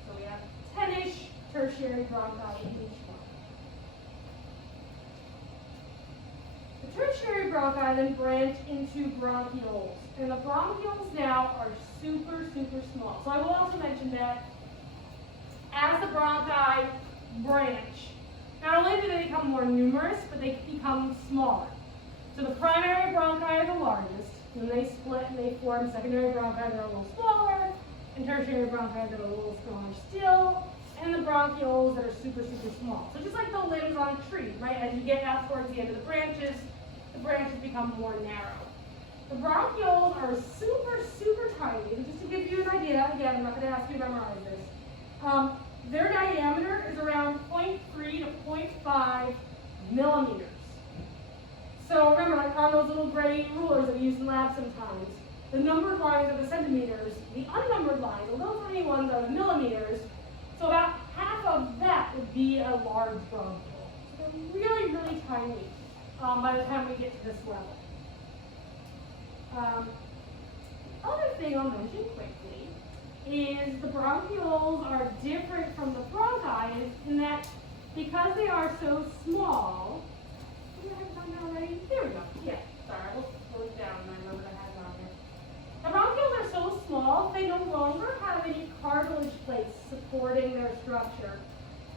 So we have 10-ish tertiary bronchi in each one. The tertiary bronchi then branch into bronchioles, and the bronchioles now are super, super small. So I will also mention that as the bronchi branch, not only do they become more numerous, but they become smaller. So the primary bronchi are the largest, then they split and they form secondary bronchi that are a little smaller, and tertiary bronchi that are a little smaller still, and the bronchioles that are super, super small. So just like the limbs on a tree, right? As you get out towards the end of the branches become more narrow. The bronchioles are super, super tiny. And just to give you an idea, again, I'm not going to ask you to memorize this. Their diameter is around 0.3 to 0.5 millimeters. So remember, like on those little gray rulers that we use in labs sometimes, the numbered lines are the centimeters, the unnumbered lines, the little tiny ones are the millimeters. So about half of that would be a large bronchiole. So they're really, really tiny by the time we get to this level. Other thing I'll mention quickly is the bronchioles are different from the bronchi in that because they are so small, do I have it on there already? There we go. Yeah, sorry, I will slow it down and I remember I had it on there. The bronchioles are so small, they no longer have any cartilage plates supporting their structure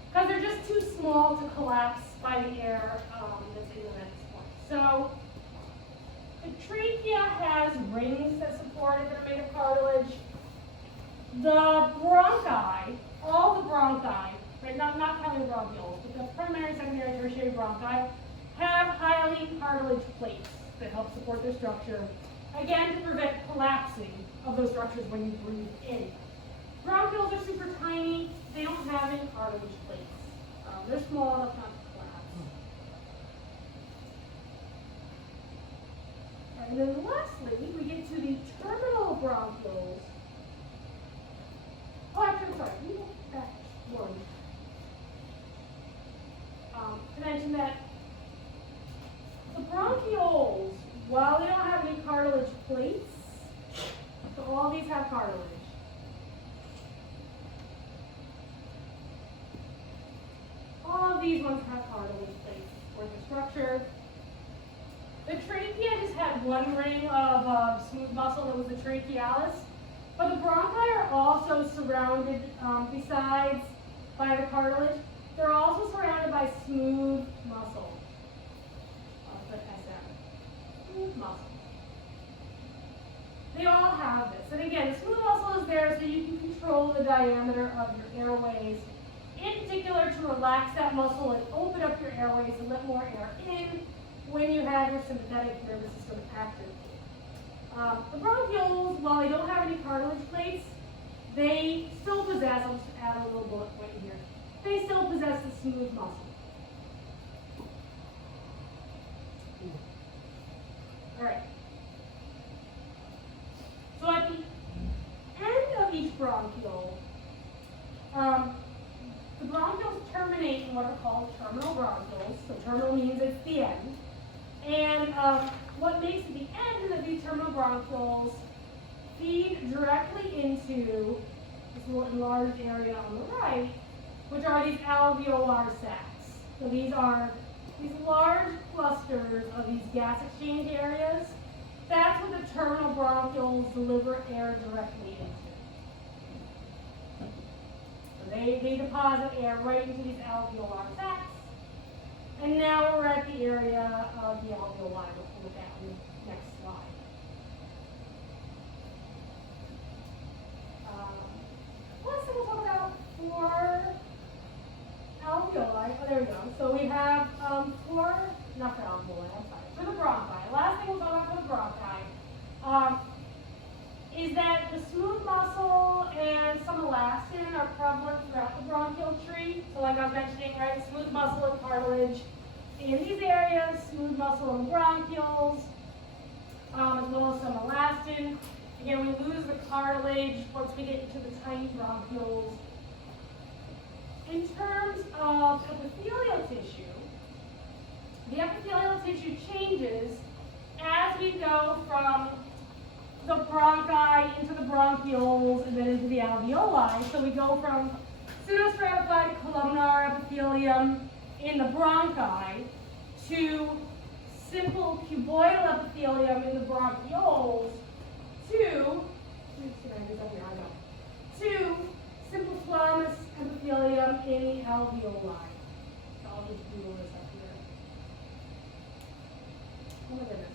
because they're just too small to collapse by the air that's in them at this point. So the trachea has rings that support it that are made of cartilage. The bronchi, all the bronchi, right, not counting the bronchioles, but the primary, secondary, tertiary bronchi have highly cartilage plates that help support their structure, again to prevent collapsing of those structures when you breathe in. Bronchioles are super tiny, they don't have any cartilage plates. They're small enough not to collapse. And then lastly, we get to the terminal bronchioles. Oh, actually, sorry, let me go back one. To mention that the bronchioles, while they don't have any cartilage plates, so all these have cartilage. All of these ones have cartilage plates for the structure. The trachea just had one ring of smooth muscle that was the trachealis, but the bronchi are also surrounded, besides by the cartilage, they're also surrounded by smooth muscle. I'll put SM. Smooth muscle. They all have this. And again, the smooth muscle is there so you can control the diameter of your airways. In particular, to relax that muscle and open up your airways and let more air in when you have your sympathetic nervous system active. The bronchioles, while they don't have any cartilage plates, they still possess, I'll just add a little bullet point here, they still possess the smooth muscle. All right. So at the end of each bronchiole, the bronchioles terminate in what are called terminal bronchioles. So terminal means it's the end. And what makes it the end is that these terminal bronchioles feed directly into this little enlarged area on the right, which are these alveolar sacs. So these are these large clusters of these gas exchange areas. That's what the terminal bronchioles deliver air directly into. So they deposit air right into these alveolar sacs. And now we're at the area of the alveoli. We'll look at in the next slide. four alveoli. Oh, there we go. So we have four, not for alveoli, I'm sorry, for the bronchi. Last thing we'll talk about for the bronchi is that the smooth muscle and some elastin are prevalent throughout the bronchial tree. So like I was mentioning, right, smooth muscle and cartilage in these areas, smooth muscle and bronchioles, as well as some elastin. Again, we lose the cartilage once we get into the tiny bronchioles. In terms of epithelial tissue, the epithelial tissue changes as we go from the bronchi into the bronchioles and then into the alveoli. So we go from pseudostratified columnar epithelium in the bronchi to simple cuboidal epithelium in the bronchioles to simple squamous epithelium in the alveoli. So I'll just Google this up here. Oh my goodness.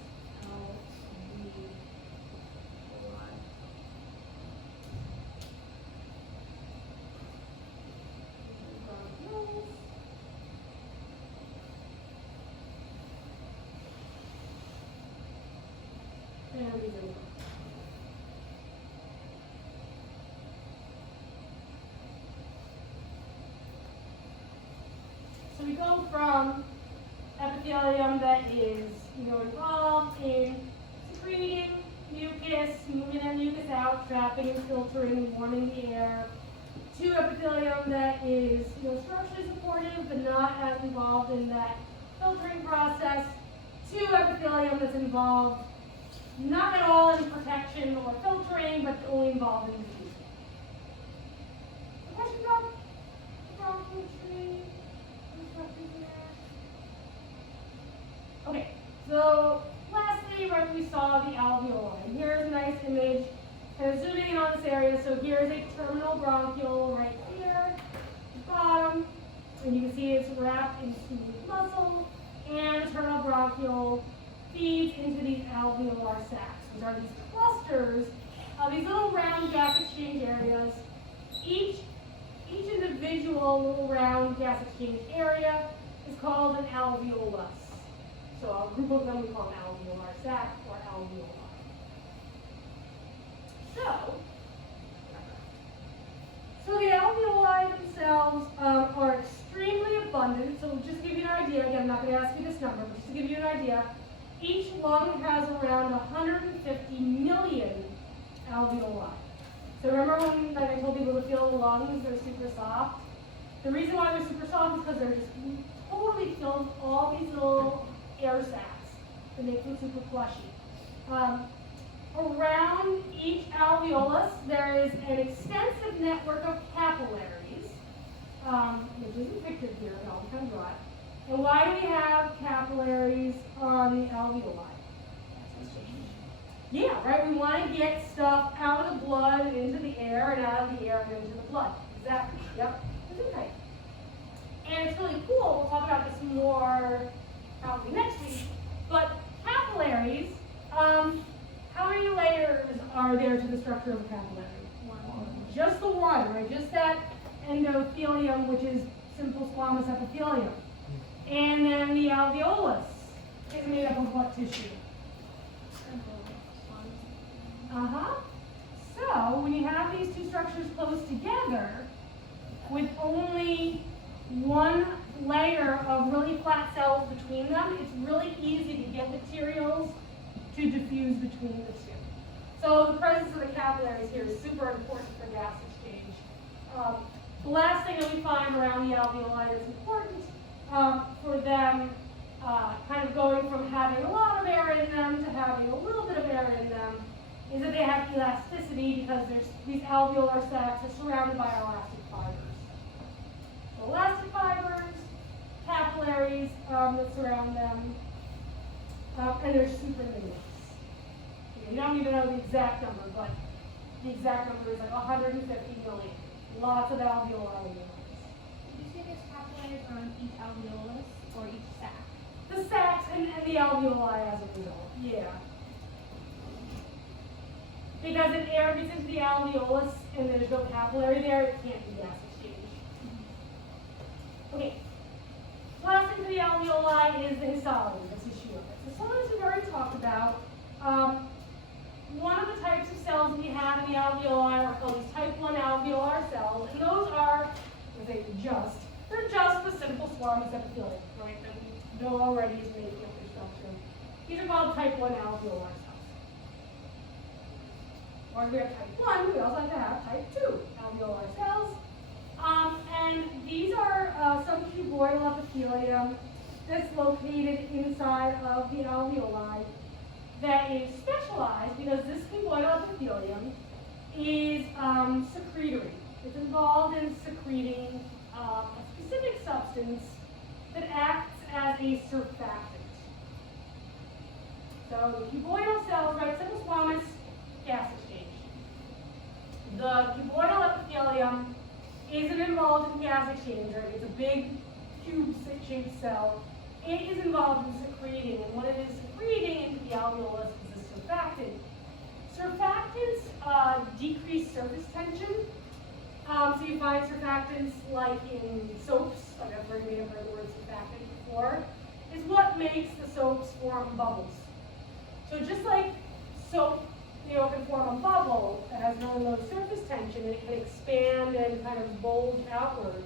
And we do. So we go from epithelium that is, involved in secreting mucus, moving that mucus out, trapping and filtering, warming the air, to epithelium that is, structurally supportive but not as involved in that filtering process, to epithelium that's involved not at all in protection or filtering, but only involved in diffusion. So questions about the bronchial tree? Okay, so lastly, right, we saw the alveoli. And here's a nice image, kind of zooming in on this area. So here's a terminal bronchiole right here, at the bottom, and you can see it's wrapped in smooth muscle, and the terminal bronchiole feeds into these alveolar sacs, which are these clusters of these little round gas exchange areas. Each individual little round gas exchange area is called an alveolus. So a group of them we call an alveolar sac or alveoli. So the alveoli themselves are extremely abundant. So just to give you an idea, again, I'm not going to ask you this number, but just to give you an idea, each lung has around 150 million alveoli. So remember when like, I told people to feel the lungs, they're super soft? The reason why they're super soft is because they're just totally filled with all these little air sacs that make them super plushy. Around each alveolus, there is an extensive network of capillaries, which isn't pictured here, but I'll kind of draw it. And why do we have capillaries on the alveoli? Yeah, right? We want to get stuff out of the blood and into the air, and out of the air and into the blood. Exactly. Yep. Okay. And it's really cool. We'll talk about this more probably next week. But capillaries, how many layers are there to the structure of a capillary? One. Just the one, right? Just that endothelium, which is simple squamous epithelium. And then the alveolus is made up of what tissue? So when you have these two structures close together with only one layer of really flat cells between them, it's really easy to get materials to diffuse between the two. So the presence of the capillaries here is super important for gas exchange. The last thing that we find around the alveoli that's important for them kind of going from having a lot of air in them to having a little bit of air in them is that they have elasticity because these alveolar sacs are surrounded by elastic fibers. So elastic fibers, capillaries that surround them, and they're super numerous. You don't even know the exact number, but the exact number is like 150 million. Lots of alveolar layers. Did you say there's capillaries around each alveolus or each sac? The sacs and the alveoli as a result. Yeah. Because if air gets into the alveolus and there's no capillary there, it can't be gas exchange. Okay. Last thing for the alveoli is the histology. That's the issue of it. The histology we've already talked about. One of the types of cells we have in the alveoli are called these type 1 alveolar cells, and those are, they're just the simple squamous epithelium, right, that we know already is making up their structure. These are called type 1 alveolar cells. Or we have type 1, we also have to have type 2 alveolar cells. And these are some cuboidal epithelium that's located inside of the alveoli that is specialized because this cuboidal epithelium is secretory. It's involved in secreting a specific substance that acts as a surfactant. So the cuboidal cells, right, simple squamous, gas exchange. The cuboidal epithelium isn't involved in gas exchange, right? It's a big cube-shaped cell. It is involved in secreting, and what it is secreting into the alveolus is a surfactant. Surfactants decrease surface tension. So you find surfactants like in soaps, like I've heard the word surfactant before, is what makes the soaps form bubbles. So just like soap, can form a bubble that has really low surface tension, and it can expand and kind of bulge outwards.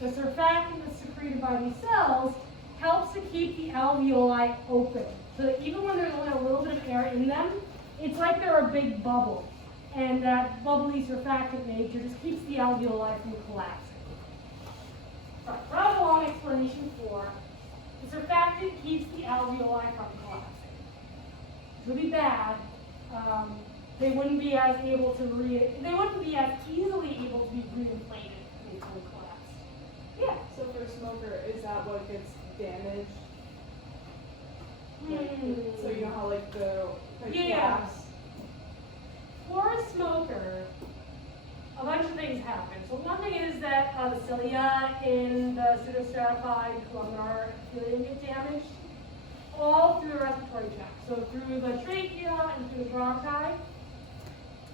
The surfactant that's secreted by these cells helps to keep the alveoli open. So that even when there's only a little bit of air in them, it's like they're a big bubble. And that bubbly surfactant nature just keeps the alveoli from collapsing. Sorry, rather long explanation for the surfactant keeps the alveoli from collapsing. It would be bad. They wouldn't be as able to they wouldn't be as easily able to be reinflated if they fully collapsed. Yeah. So for a smoker, is that what gets damaged? So you know how like the Yeah. For a smoker, a bunch of things happen. So one thing is that the cilia in the pseudostratified columnar epithelium get damaged all through the respiratory tract. So through the trachea and through the bronchi.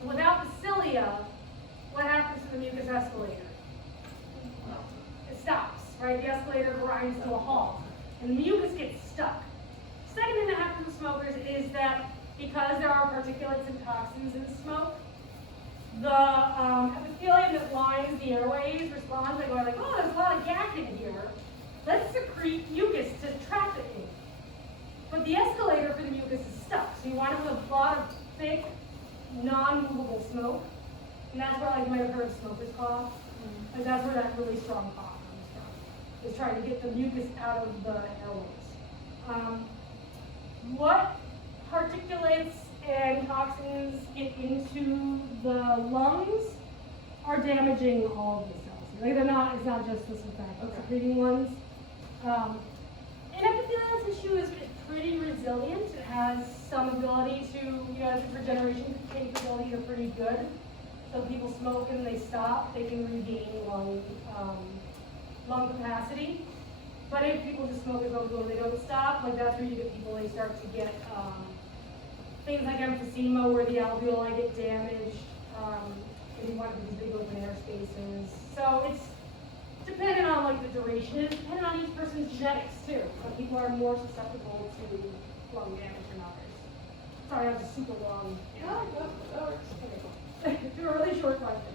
Without the cilia, what happens to the mucus escalator? It stops, right? The escalator grinds to a halt, and the mucus gets stuck. Second thing that happens with smokers is that because there are particulates and toxins in smoke, the epithelium that lines the airways responds by going like, oh, there's a lot of gas in here. Let's secrete mucus to trap it in. But the escalator for the mucus is stuck, so you wind up with a lot of thick, non-movable smoke, and that's where, like, you might have heard of smoker's cough, because that's where that really strong cough comes from, is trying to get the mucus out of the airways. What particulates and toxins get into the lungs are damaging all of the cells. Like it's not just the surfactant secreting ones. And epithelial tissue is pretty resilient. It has some ability to, its regeneration capabilities are pretty good. So people smoke and they stop, they can regain lung capacity. But if people just smoke and they don't stop, like that's where you get people, they start to get things like emphysema where the alveoli get damaged, if you want these big open air spaces. So it's dependent on like the duration, it's dependent on each person's genetics too. Some people are more susceptible to lung damage than others. Sorry, that was a super long answer. Do a really short question.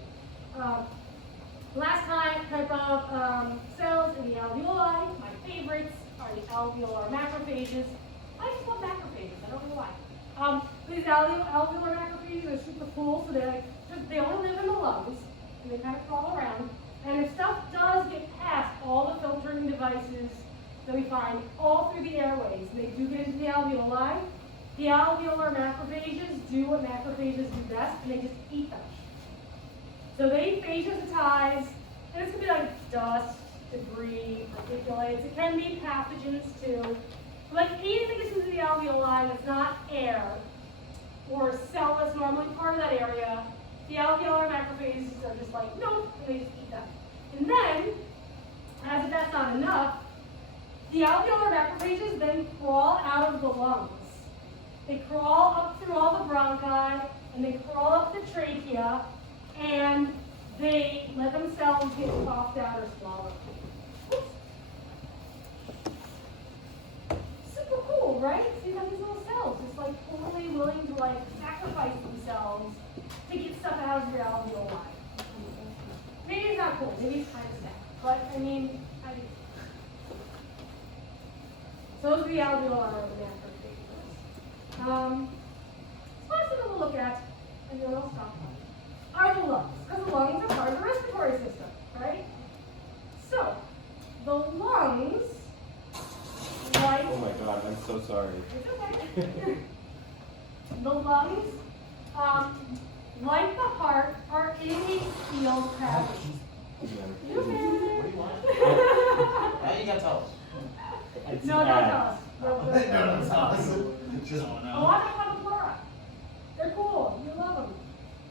Last type of cells in the alveoli, my favorites are the alveolar macrophages. I just love macrophages, I don't know why. These alveolar macrophages are super cool, so they only live in the lungs, and they kind of crawl around. And if stuff does get past all the filtering devices that we find all through the airways, and they do get into the alveoli, the alveolar macrophages do what macrophages do best, and they just eat them. So they phagocytize, and it's going to be like dust, debris, particulates. It can be pathogens too. Like anything that gets into the alveoli that's not air or a cell that's normally part of that area, the alveolar macrophages are just like, nope, and they just eat them. And then, as if that's not enough, the alveolar macrophages then crawl out of the lungs. They crawl up through all the bronchi, and they crawl up the trachea, and they let themselves get coughed out or swallowed. right? So you have these little cells, just like totally willing to like sacrifice themselves to get stuff out of your alveoli. Maybe it's not cool, maybe it's kind of sad, but I mean, I do. So those are the alveoli of the macrophages. Last thing we'll look at, and then I'll stop, are the lungs, because the lungs are part of the respiratory system, right? So, the lungs, like, Oh my god, I'm so sorry. it's okay. The lungs, like the heart, are in a sealed cavity. Yeah. You What do you can. want? Now you gotta tell us. It's No, don't bad. tell us. No, don't tell us. Just I want to talk about the pleura. They're cool. You love them.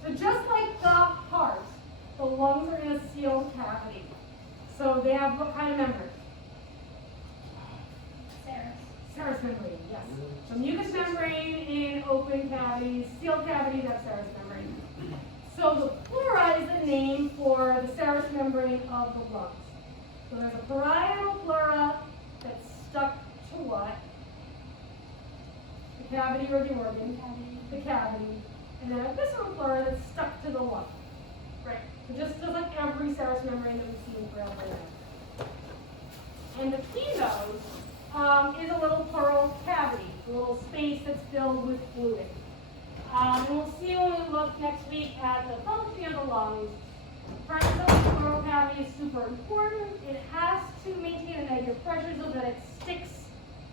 So just like the heart, the lungs are in a sealed cavity. So they have what kind of membrane? Serous membrane, yes. So mucous membrane in open cavities, sealed cavities have serous membrane. So the pleura is the name for the serous membrane of the lungs. So there's a parietal pleura that's stuck to what? The cavity or the organ? The cavity. And then a visceral pleura that's stuck to the lung. Right. So just like every serous membrane that we've seen throughout the day. And between those is a little pleural cavity, a little space that's filled with fluid. And we'll see when we look next week at the functioning of the lungs. First, the pleural cavity is super important. It has to maintain a negative pressure so that it sticks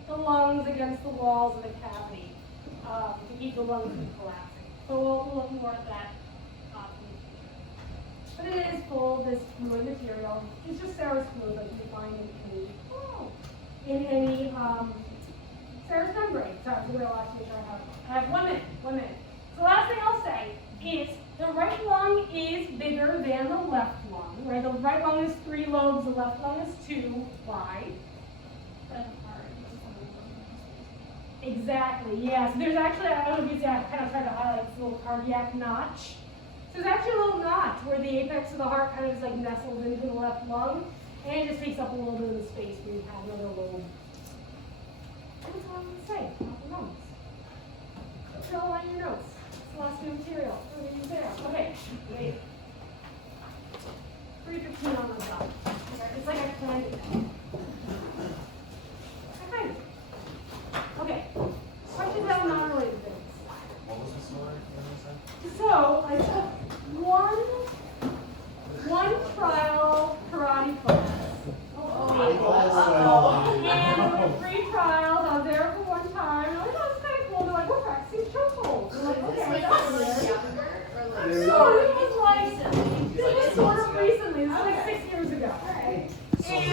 the lungs against the walls of the cavity to keep the lungs from collapsing. So we'll look more at that in the future. But it is full of this fluid material. It's just serous fluid like you find in any serous membrane. Sorry, I'm going to last make sure I have 1 minute. 1 minute. So last thing I'll say is the right lung is bigger than the left lung. Right? The right lung is 3 lobes, the left lung is 2. Why? Exactly, yes. There's actually, I don't know if you see, I kind of tried to highlight this little cardiac notch. So there's actually a little notch where the apex of the heart kind of is like nestled into the left lung, and it just takes up a little bit of the space where you have another lobe. That's all I'm going to say about the lungs. Fill out your notes. It's the last new material. What are you there? Okay, wait. 3:15 on the dot. It's like I planned it. Okay. Okay. Questions about non-related things. What was the story? What was that? So I took one trial karate class. And 3 trials. I was there for 1 time. And I thought it was kind of cool. They're like, we're practicing chokeholds. I'm like, okay, that's weird. younger or like? So it was like, this was sort of recently. This was like 6 years ago. And